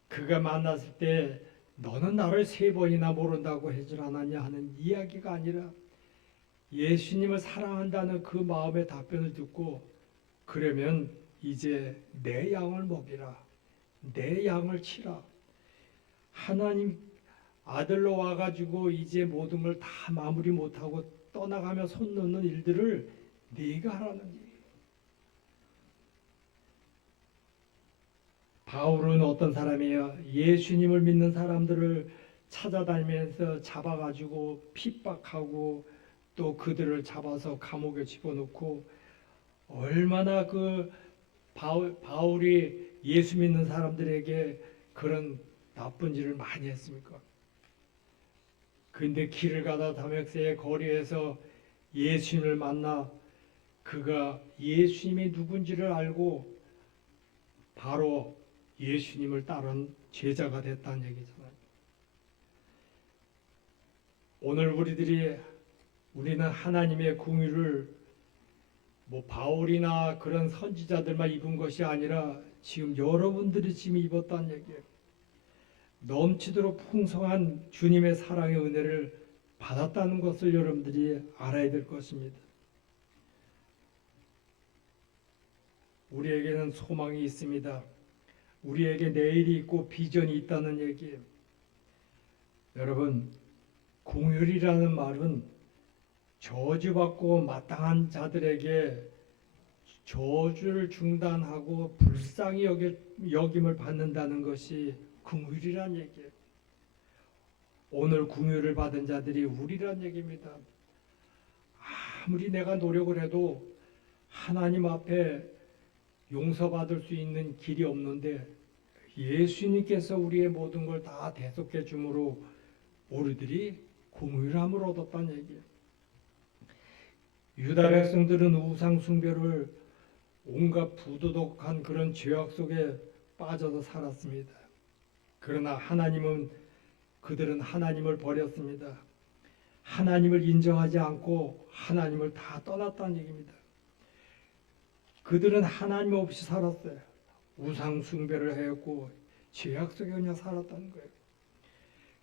그가 만났을 때 너는 나를 3번이나 모른다고 하질 않았냐 하는 이야기가 아니라 예수님을 사랑한다는 그 마음의 답변을 듣고 그러면 이제 내 양을 먹이라. 내 양을 치라. 하나님 아들로 와가지고 이제 모든 걸 다 마무리 못하고 떠나가며 손 놓는 일들을 네가 하라는 얘기예요. 바울은 어떤 사람이에요? 예수님을 믿는 사람들을 찾아다니면서 잡아가지고 핍박하고 또 그들을 잡아서 감옥에 집어넣고 얼마나 그 바울이 예수 믿는 사람들에게 그런 나쁜 일을 많이 했습니까? 근데 길을 가다 다메섹의 거리에서 예수님을 만나 그가 예수님이 누군지를 알고 바로 예수님을 따른 제자가 됐다는 얘기잖아요. 오늘 우리는 하나님의 공의를 뭐 바울이나 그런 선지자들만 입은 것이 아니라 지금 여러분들이 지금 입었다는 얘기예요. 넘치도록 풍성한 주님의 사랑의 은혜를 받았다는 것을 여러분들이 알아야 될 것입니다. 우리에게는 소망이 있습니다. 우리에게 내일이 있고 비전이 있다는 얘기예요. 여러분, 공휴일이라는 말은 저주받고 마땅한 자들에게 저주를 중단하고 불쌍히 여김을 받는다는 것이 긍휼이란 얘기예요. 오늘 긍휼을 받은 자들이 우리란 얘기입니다. 아무리 내가 노력을 해도 하나님 앞에 용서받을 수 있는 길이 없는데 예수님께서 우리의 모든 걸 다 대속해 주므로 우리들이 긍휼함을 얻었다는 얘기예요. 유다 백성들은 우상 숭배를 온갖 부도덕한 그런 죄악 속에 빠져서 살았습니다. 그러나 그들은 하나님을 버렸습니다. 하나님을 인정하지 않고 하나님을 다 떠났다는 얘기입니다. 그들은 하나님 없이 살았어요. 우상 숭배를 했고 죄악 속에 그냥 살았다는 거예요.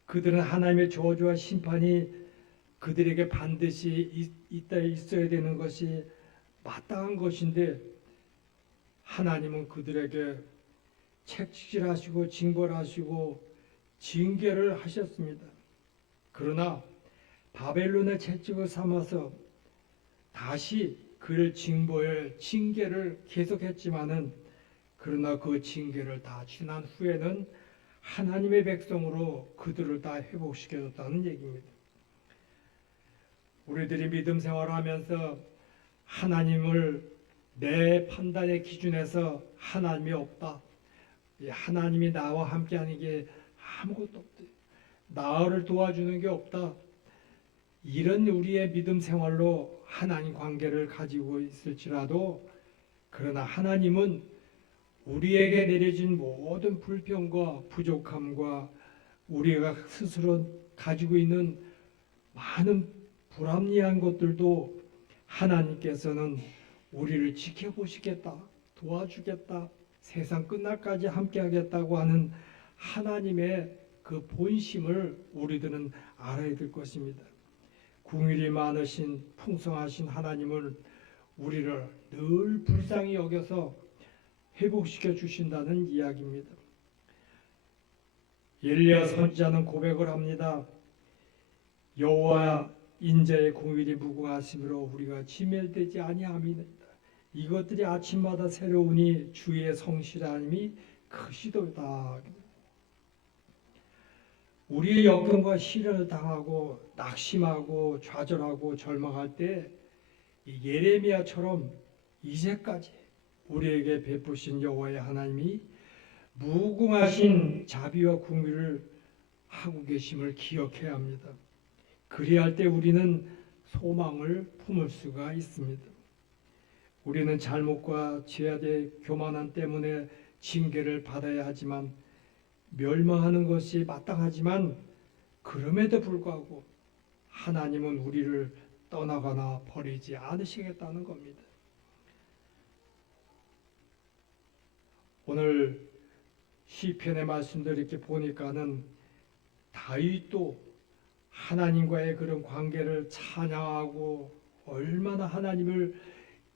그들은 하나님의 저주와 심판이 그들에게 반드시 있어야 되는 것이 마땅한 것인데 하나님은 그들에게 책질하시고 징벌하시고 징계를 하셨습니다. 그러나 바벨론의 채찍을 삼아서 다시 그를 징계를 계속했지만은 그러나 그 징계를 다 지난 후에는 하나님의 백성으로 그들을 다 회복시켜줬다는 얘기입니다. 우리들이 믿음 생활하면서 하나님을 내 판단의 기준에서 하나님이 없다. 하나님이 나와 함께하는 게 아무것도 없다. 나를 도와주는 게 없다. 이런 우리의 믿음 생활로 하나님 관계를 가지고 있을지라도 그러나 하나님은 우리에게 내려진 모든 불평과 부족함과 우리가 스스로 가지고 있는 많은 불합리한 것들도 하나님께서는 우리를 지켜보시겠다, 도와주겠다, 세상 끝날까지 함께하겠다고 하는 하나님의 그 본심을 우리들은 알아야 될 것입니다. 긍휼이 많으신 풍성하신 하나님을 우리를 늘 불쌍히 여겨서 회복시켜 주신다는 이야기입니다. 엘리야 선지자는 고백을 합니다. 여호와 인자의 긍휼이 무궁하심으로 우리가 지멸되지 아니함이니이다. 이것들이 아침마다 새로우니 주의 성실함이 크시도다. 우리의 역경과 시련을 당하고 낙심하고 좌절하고 절망할 때 예레미야처럼 이제까지 우리에게 베푸신 여호와의 하나님이 무궁하신 자비와 긍휼을 하고 계심을 기억해야 합니다. 그리할 때 우리는 소망을 품을 수가 있습니다. 우리는 잘못과 죄악의 교만함 때문에 징계를 받아야 하지만 멸망하는 것이 마땅하지만 그럼에도 불구하고 하나님은 우리를 떠나거나 버리지 않으시겠다는 겁니다. 오늘 시편의 말씀들 이렇게 보니까는 다윗도 하나님과의 그런 관계를 찬양하고 얼마나 하나님을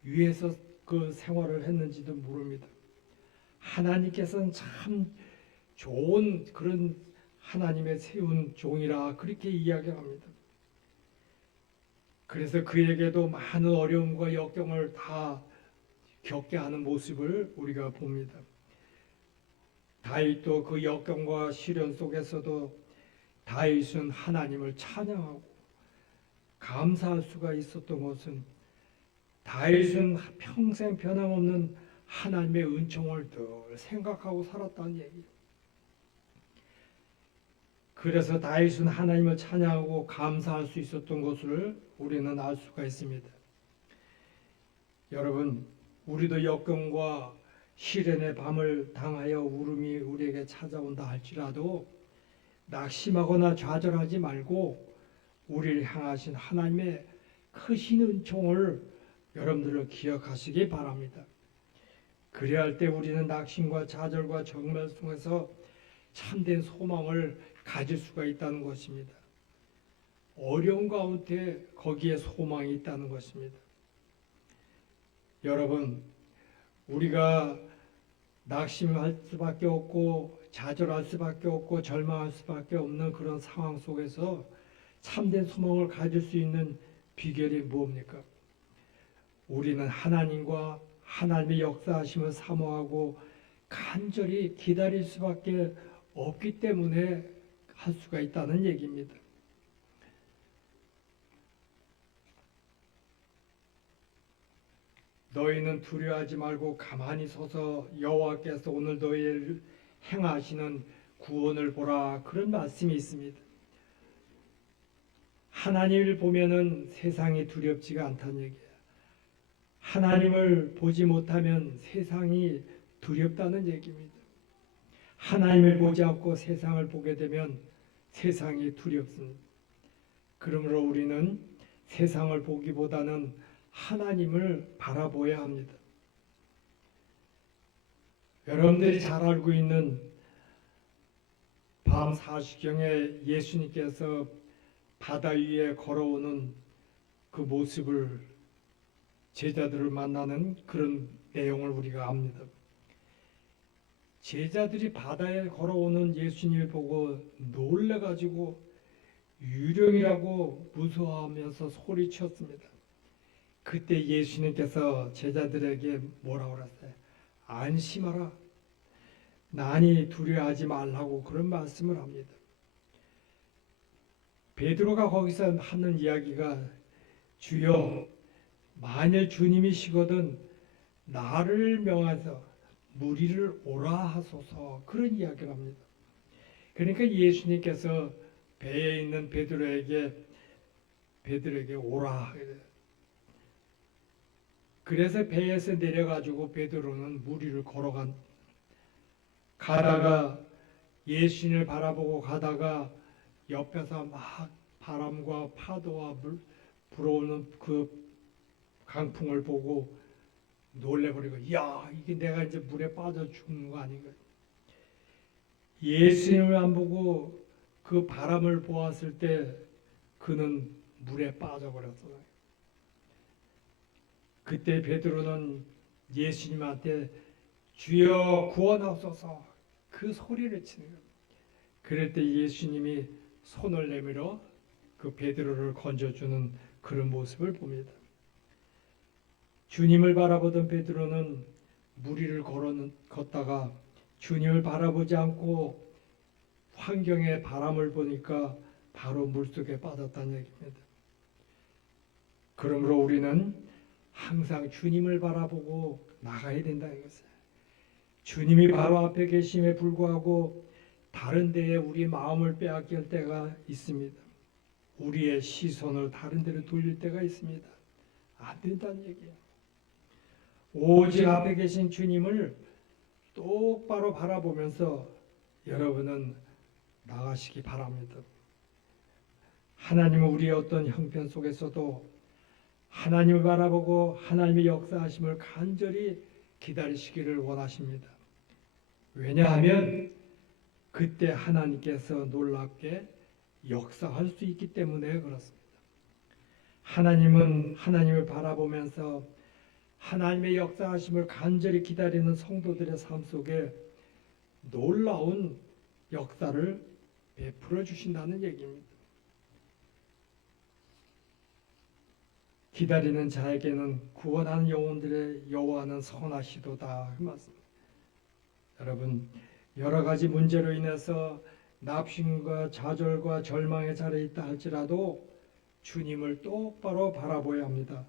위해서 그 생활을 했는지도 모릅니다. 하나님께서는 참 좋은 그런 하나님의 세운 종이라 그렇게 이야기합니다. 그래서 그에게도 많은 어려움과 역경을 다 겪게 하는 모습을 우리가 봅니다. 다윗도 그 역경과 시련 속에서도 다윗은 하나님을 찬양하고 감사할 수가 있었던 것은 다윗은 평생 변함없는 하나님의 은총을 늘 생각하고 살았다는 얘기예요. 그래서 다윗은 하나님을 찬양하고 감사할 수 있었던 것을 우리는 알 수가 있습니다. 여러분, 우리도 역경과 시련의 밤을 당하여 울음이 우리에게 찾아온다 할지라도 낙심하거나 좌절하지 말고 우리를 향하신 하나님의 크신 은총을 여러분들을 기억하시기 바랍니다. 그래야 할 때 우리는 낙심과 좌절과 정말 속에서 참된 소망을 가질 수가 있다는 것입니다. 어려운 가운데 거기에 소망이 있다는 것입니다. 여러분, 우리가 낙심할 수밖에 없고 좌절할 수밖에 없고 절망할 수밖에 없는 그런 상황 속에서 참된 소망을 가질 수 있는 비결이 무엇입니까? 우리는 하나님과 하나님의 역사하심을 사모하고 간절히 기다릴 수밖에 없기 때문에 할 수가 있다는 얘기입니다. 너희는 두려워하지 말고 가만히 서서 여호와께서 오늘 너희를 행하시는 구원을 보라, 그런 말씀이 있습니다. 하나님을 보면은 세상이 두렵지가 않다는 얘기예요. 하나님을 보지 못하면 세상이 두렵다는 얘기입니다. 하나님을 보지 않고 세상을 보게 되면 세상이 두렵습니다. 그러므로 우리는 세상을 보기보다는 하나님을 바라보아야 합니다. 여러분들이 잘 알고 있는 밤 4시경에 예수님께서 바다 위에 걸어오는 그 모습을 제자들을 만나는 그런 내용을 우리가 압니다. 제자들이 바다에 걸어오는 예수님을 보고 놀래가지고 유령이라고 무서워하면서 소리쳤습니다. 그때 예수님께서 제자들에게 뭐라고 그랬어요? 안심하라. 나니 두려워하지 말라고 그런 말씀을 합니다. 베드로가 거기서 하는 이야기가 주여 만일 주님이시거든 나를 명하사 무리를 오라 하소서, 그런 이야기를 합니다. 그러니까 예수님께서 배에 있는 베드로에게 오라. 그래서 배에서 내려가지고 베드로는 무리를 가다가 예수님을 바라보고 가다가 옆에서 막 바람과 파도와 불어오는 그 강풍을 보고 놀래버리고, 야, 이게 내가 이제 물에 빠져 죽는 거 아닌가. 예수님을 안 보고 그 바람을 보았을 때 그는 물에 빠져버렸어요. 그때 베드로는 예수님한테 주여 구원하소서, 그 소리를 치는 거예요. 그럴 때 예수님이 손을 내밀어 그 베드로를 건져주는 그런 모습을 봅니다. 주님을 바라보던 베드로는 물 위를 걷다가 주님을 바라보지 않고 환경의 바람을 보니까 바로 물속에 빠졌다는 얘기입니다. 그러므로 우리는 항상 주님을 바라보고 나가야 된다는 것이에요. 주님이 바로 앞에 계심에 불구하고 다른 데에 우리 마음을 빼앗길 때가 있습니다. 우리의 시선을 다른 데로 돌릴 때가 있습니다. 안 된다는 얘기예요. 오직 앞에 계신 주님을 똑바로 바라보면서 여러분은 나가시기 바랍니다. 하나님은 우리의 어떤 형편 속에서도 하나님을 바라보고 하나님의 역사하심을 간절히 기다리시기를 원하십니다. 왜냐하면 그때 하나님께서 놀랍게 역사할 수 있기 때문에 그렇습니다. 하나님은 하나님을 바라보면서 하나님의 역사하심을 간절히 기다리는 성도들의 삶 속에 놀라운 역사를 베풀어 주신다는 얘기입니다. 기다리는 자에게는 구원한 영혼들의 여호와는 선하시도다 그 말씀. 여러분, 여러 가지 문제로 인해서 낙심과 좌절과 절망의 자리에 있다 할지라도 주님을 똑바로 바라보아야 합니다.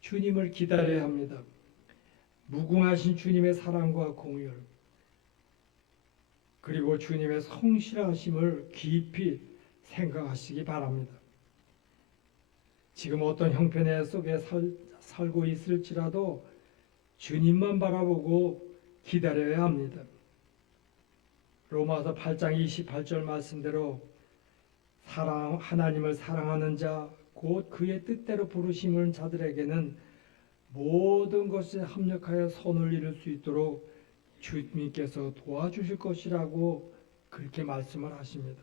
주님을 기다려야 합니다. 무궁하신 주님의 사랑과 공의를, 그리고 주님의 성실하심을 깊이 생각하시기 바랍니다. 지금 어떤 형편의 속에 살고 있을지라도 주님만 바라보고 기다려야 합니다. 로마서 8장 28절 말씀대로 하나님을 사랑하는 자, 곧 그의 뜻대로 부르심을 자들에게는 모든 것에 합력하여 선을 이룰 수 있도록 주님께서 도와주실 것이라고 그렇게 말씀을 하십니다.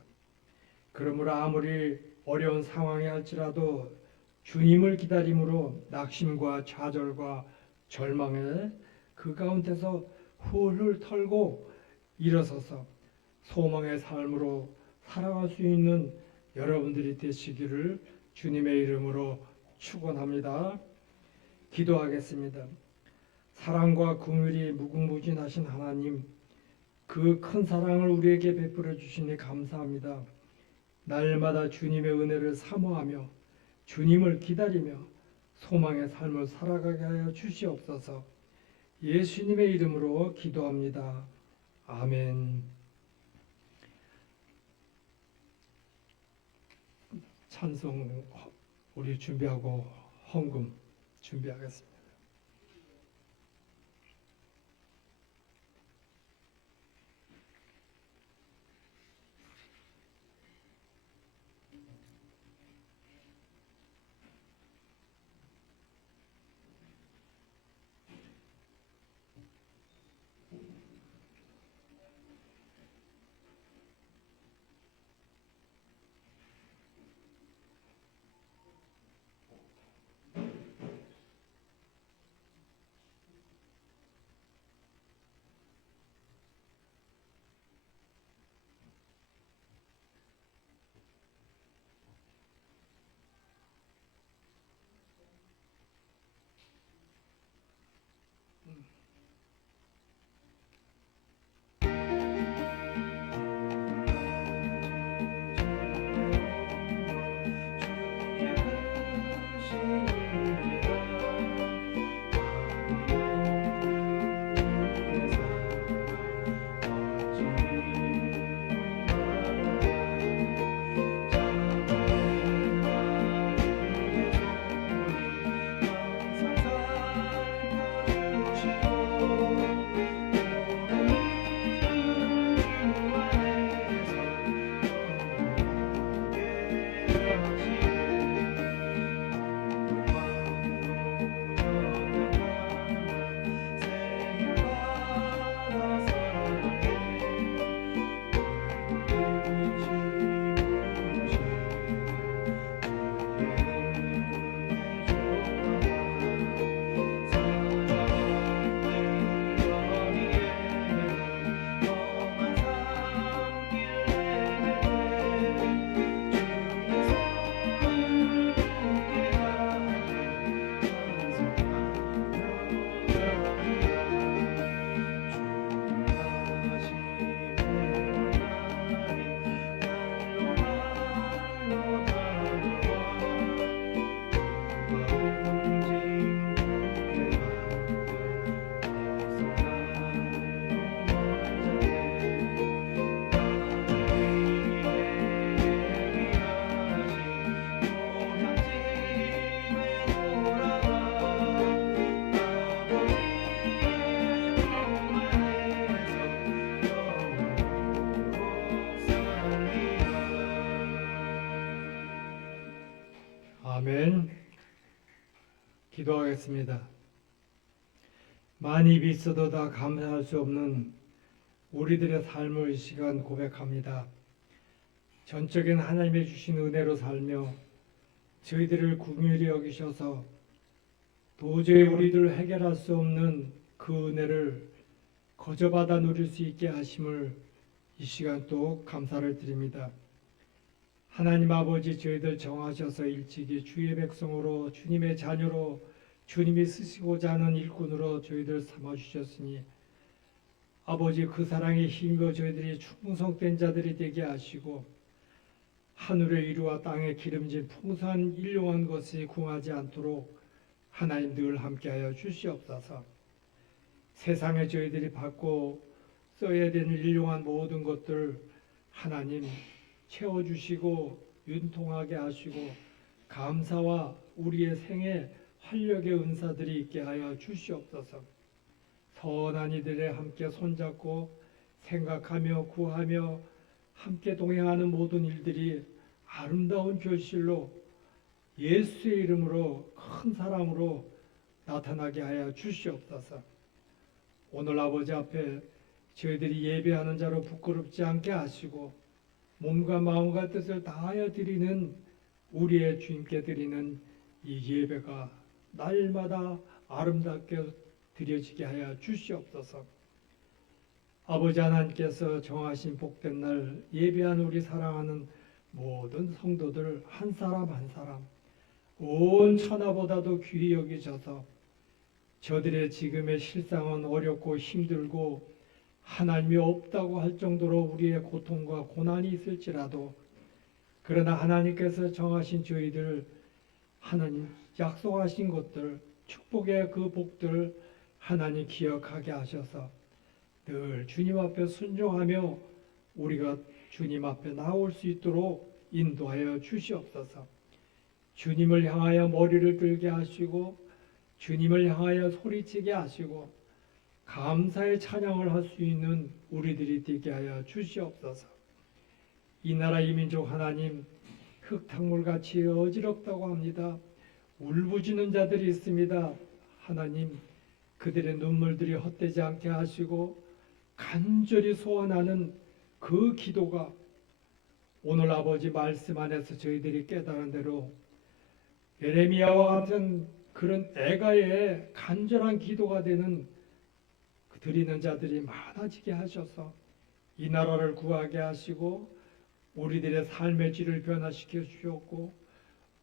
그러므로 아무리 어려운 상황이 할지라도 주님을 기다림으로 낙심과 좌절과 절망의 그 가운데서 훌훌 털고 일어서서 소망의 삶으로 살아갈 수 있는 여러분들이 되시기를 주님의 이름으로 축원합니다. 기도하겠습니다. 사랑과 긍휼이 무궁무진하신 하나님, 그 큰 사랑을 우리에게 베풀어 주시니 감사합니다. 날마다 주님의 은혜를 사모하며 주님을 기다리며 소망의 삶을 살아가게 하여 주시옵소서. 예수님의 이름으로 기도합니다. 아멘. 찬송 우리 준비하고 헌금 준비하겠습니다. 아멘. 기도하겠습니다. 많이 있어도 다 감사할 수 없는 우리들의 삶을 이 시간 고백합니다. 전적인 하나님의 주신 은혜로 살며 저희들을 긍휼히 여기셔서 도저히 우리들 해결할 수 없는 그 은혜를 거저받아 누릴 수 있게 하심을 이 시간 또 감사를 드립니다. 하나님 아버지, 저희들 정하셔서 일찍이 주의 백성으로, 주님의 자녀로, 주님이 쓰시고자 하는 일꾼으로 저희들 삼아주셨으니 아버지, 그 사랑에 힘입어 저희들이 충성된 자들이 되게 하시고 하늘의 위로와 땅에 기름진 풍성한 일용한 것이 궁하지 않도록 하나님 늘 함께하여 주시옵소서. 세상에 저희들이 받고 써야 되는 일용한 모든 것들 하나님 채워주시고 윤통하게 하시고 감사와 우리의 생에 활력의 은사들이 있게 하여 주시옵소서. 선한 이들에 함께 손잡고 생각하며 구하며 함께 동행하는 모든 일들이 아름다운 결실로 예수의 이름으로 큰 사랑으로 나타나게 하여 주시옵소서. 오늘 아버지 앞에 저희들이 예배하는 자로 부끄럽지 않게 하시고 몸과 마음과 뜻을 다하여 드리는 우리의 주님께 드리는 이 예배가 날마다 아름답게 드려지게 하여 주시옵소서. 아버지 하나님께서 정하신 복된 날 예배한 우리 사랑하는 모든 성도들 한 사람 한 사람 온 천하보다도 귀히 여기셔서 저들의 지금의 실상은 어렵고 힘들고 하나님이 없다고 할 정도로 우리의 고통과 고난이 있을지라도 그러나 하나님께서 정하신 저희들 하나님 약속하신 것들 축복의 그 복들 하나님 기억하게 하셔서 늘 주님 앞에 순종하며 우리가 주님 앞에 나올 수 있도록 인도하여 주시옵소서. 주님을 향하여 머리를 들게 하시고 주님을 향하여 소리치게 하시고 감사의 찬양을 할 수 있는 우리들이 되게 하여 주시옵소서. 이 나라 이 민족 하나님 흙탕물같이 어지럽다고 합니다. 울부짖는 자들이 있습니다. 하나님 그들의 눈물들이 헛되지 않게 하시고 간절히 소원하는 그 기도가 오늘 아버지 말씀 안에서 저희들이 깨달은 대로 예레미야와 같은 그런 애가의 간절한 기도가 되는 드리는 자들이 많아지게 하셔서 이 나라를 구하게 하시고 우리들의 삶의 질을 변화시켜 주셨고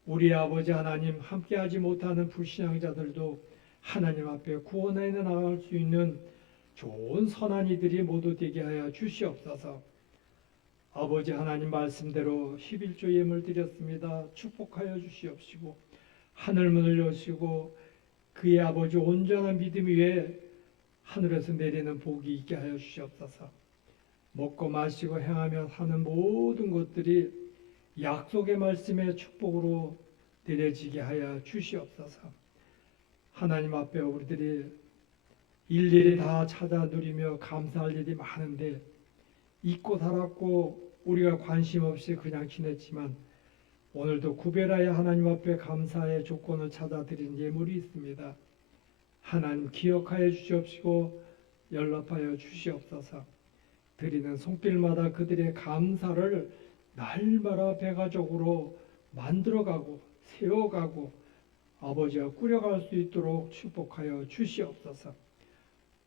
우리 아버지 하나님 함께하지 못하는 불신앙자들도 하나님 앞에 구원해 나갈 수 있는 좋은 선한 이들이 모두 되게 하여 주시옵소서. 아버지 하나님 말씀대로 11조 예물 드렸습니다. 축복하여 주시옵시고 하늘 문을 여시고 그의 아버지 온전한 믿음 위에 하늘에서 내리는 복이 있게 하여 주시옵소서. 먹고 마시고 행하며 사는 모든 것들이 약속의 말씀의 축복으로 드려지게 하여 주시옵소서. 하나님 앞에 우리들이 일일이 다 찾아 누리며 감사할 일이 많은데 잊고 살았고 우리가 관심 없이 그냥 지냈지만 오늘도 구별하여 하나님 앞에 감사의 조건을 찾아 드린 예물이 있습니다. 하나님 기억하여 주시옵시고 연락하여 주시옵소서. 드리는 손길마다 그들의 감사를 날마다 배가족으로 만들어가고 세워가고 아버지와 꾸려갈 수 있도록 축복하여 주시옵소서.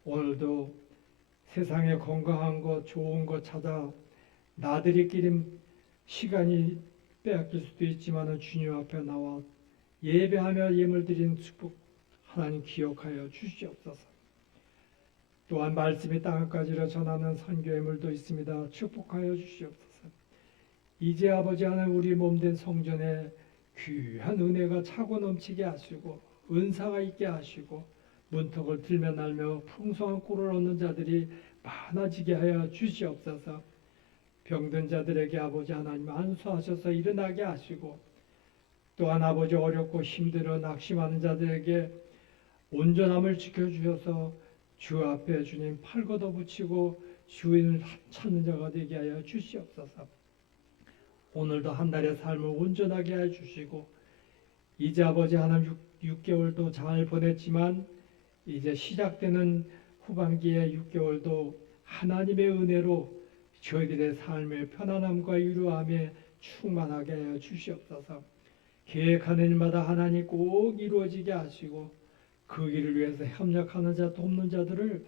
오늘도 세상에 건강한 것 좋은 것 찾아 나들이끼리 시간이 빼앗길 수도 있지만 주님 앞에 나와 예배하며 예물 드린 축복 하나님 기억하여 주시옵소서. 또한 말씀이 땅까지로 전하는 선교의 물도 있습니다. 축복하여 주시옵소서. 이제 아버지 하나님 우리 몸된 성전에 귀한 은혜가 차고 넘치게 하시고 은사가 있게 하시고 문턱을 들며 날며 풍성한 꿀을 얻는 자들이 많아지게 하여 주시옵소서. 병든 자들에게 아버지 하나님 안수하셔서 일어나게 하시고 또한 아버지 어렵고 힘들어 낙심하는 자들에게 온전함을 지켜주셔서 주 앞에 주님 팔 걷어붙이고 주인을 찾는 자가 되게 하여 주시옵소서. 오늘도 한 달의 삶을 온전하게 해주시고 이제 아버지 하나님 6개월도 잘 보냈지만 이제 시작되는 후반기의 6개월도 하나님의 은혜로 저희들의 삶의 편안함과 위로함에 충만하게 하여 주시옵소서. 계획하는 일마다 하나님 꼭 이루어지게 하시고 그 길을 위해서 협력하는 자, 돕는 자들을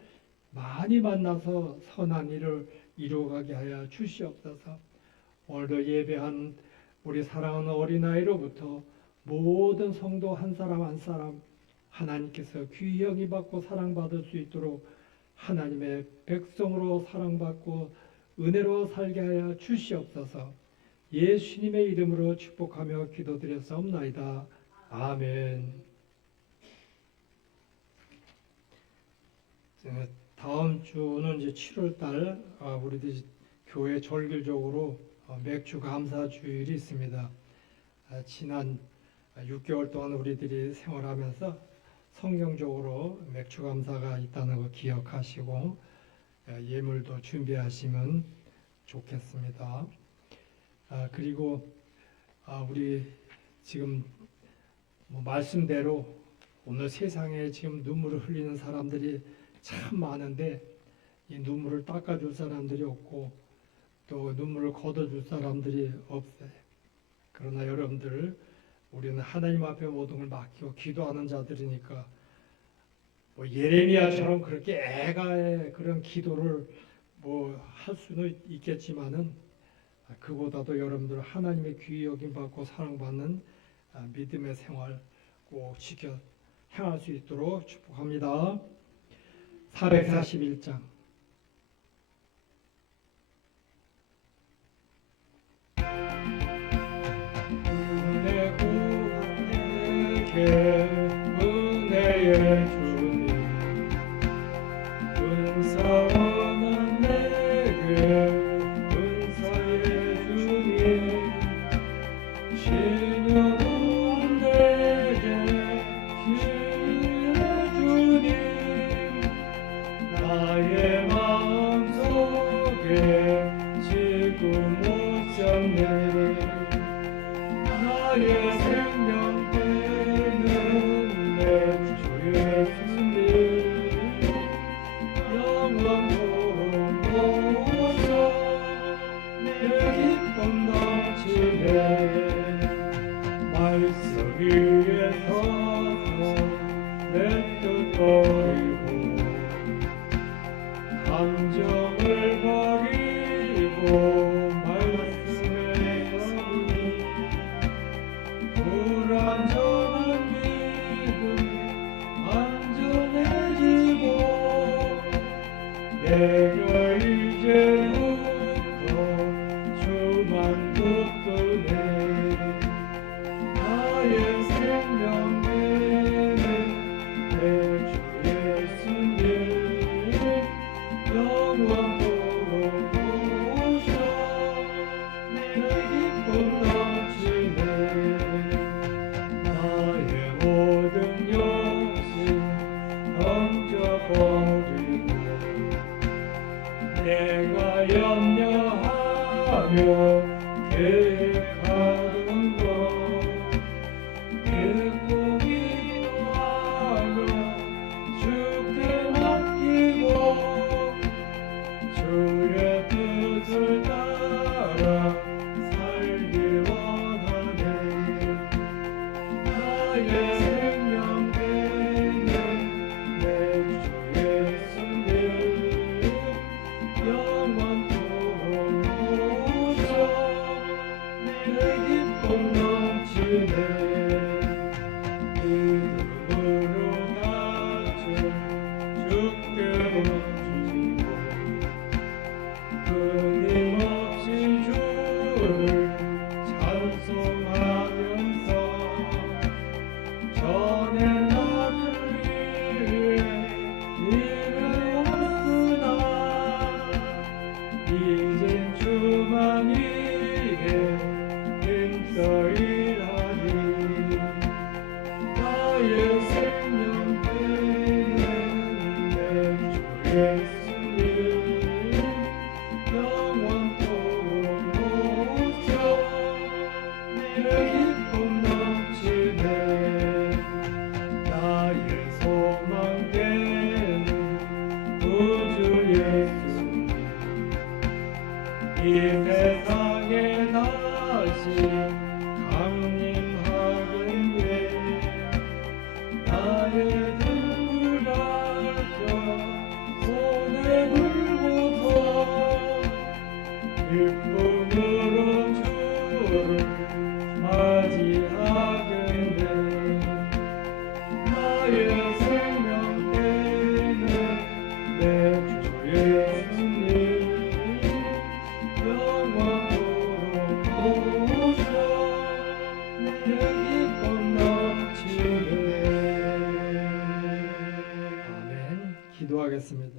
많이 만나서 선한 일을 이루어가게 하여 주시옵소서. 오늘도 예배한 우리 사랑하는 어린아이로부터 모든 성도 한 사람 한 사람 하나님께서 귀히 여김받고 사랑받을 수 있도록 하나님의 백성으로 사랑받고 은혜로 살게 하여 주시옵소서. 예수님의 이름으로 축복하며 기도드렸사옵나이다. 아멘. 다음 주는 이제 7월달 우리들 교회 절기적으로 맥주 감사 주일이 있습니다. 지난 6개월 동안 우리들이 생활하면서 성경적으로 맥주 감사가 있다는 거 기억하시고 예물도 준비하시면 좋겠습니다. 그리고 우리 지금 말씀대로 오늘 세상에 지금 눈물을 흘리는 사람들이 참 많은데 이 눈물을 닦아줄 사람들이 없고 또 눈물을 걷어줄 사람들이 없어요. 그러나 여러분들 우리는 하나님 앞에 모든 걸 맡기고 기도하는 자들이니까 예레미야처럼 그렇게 애가의 그런 기도를 할 수는 있겠지만은 그보다도 여러분들 하나님의 귀히 여김 받고 사랑받는 믿음의 생활 꼭 지켜 행할 수 있도록 축복합니다. 441장 은혜 구하게 은혜의 주님 은사는 내게 은사의 주님 신령은 내게 신의 주님 나의 마음속에 지금 오셨네 나의 생명 되는 내 주 예수님 영원토록 오셔 내 기쁨 넘치네 말씀 위에 서서 내 뜻 버리고 감정을 버리고 말씀에 서니 불안정한 믿음 안전해지고 내가 이제부터 주만 붙드네 나의 생명 되는 내 주 예수님 영원토록 오셔 내 기쁨 넘치네 나의 모든 욕심 던져버리고 내가 염려하며 계획하던 것 듣고 기도하며 주께 맡기고 주의 뜻을 따라 살기 원하네 나의 생명 되는 내 주 예수님 영원토록 오셔 내 기쁨 넘치네 믿음으로 낮은 주께 얹히고 끊임없이 주를 찬송하면서 전에 나를 위해 일을 왔으나 이젠 주만이게 힘써 일하니 나의 생명 되는 내 주 예수님 영원토록 오셔 내 기쁨 넘치네 나의 소망 되는 구주 예수님 이 세상에 다시 강림하겠네 나의 주를 맞이하겠네. 나의 생명 되는 내 주 예수님 영원토록 오셔 내 기쁨 넘치네. 아멘. 기도하겠습니다.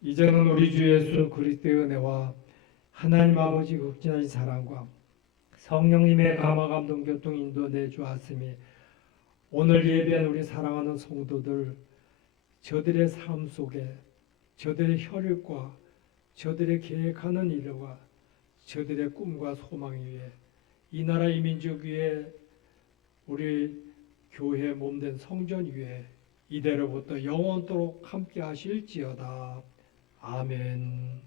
이제는 우리 주 예수 그리스도의 은혜와 하나님 아버지 극진하신 사랑과 성령님의 감화 감동 교통 인도 내주하심이 오늘 예배한 우리 사랑하는 성도들 저들의 삶 속에 저들의 혈육과 저들의 계획하는 일과 저들의 꿈과 소망 위에 이 나라 이 민족 위에 우리 교회 몸된 성전 위에 이대로부터 영원토록 함께 하실지어다. 아멘.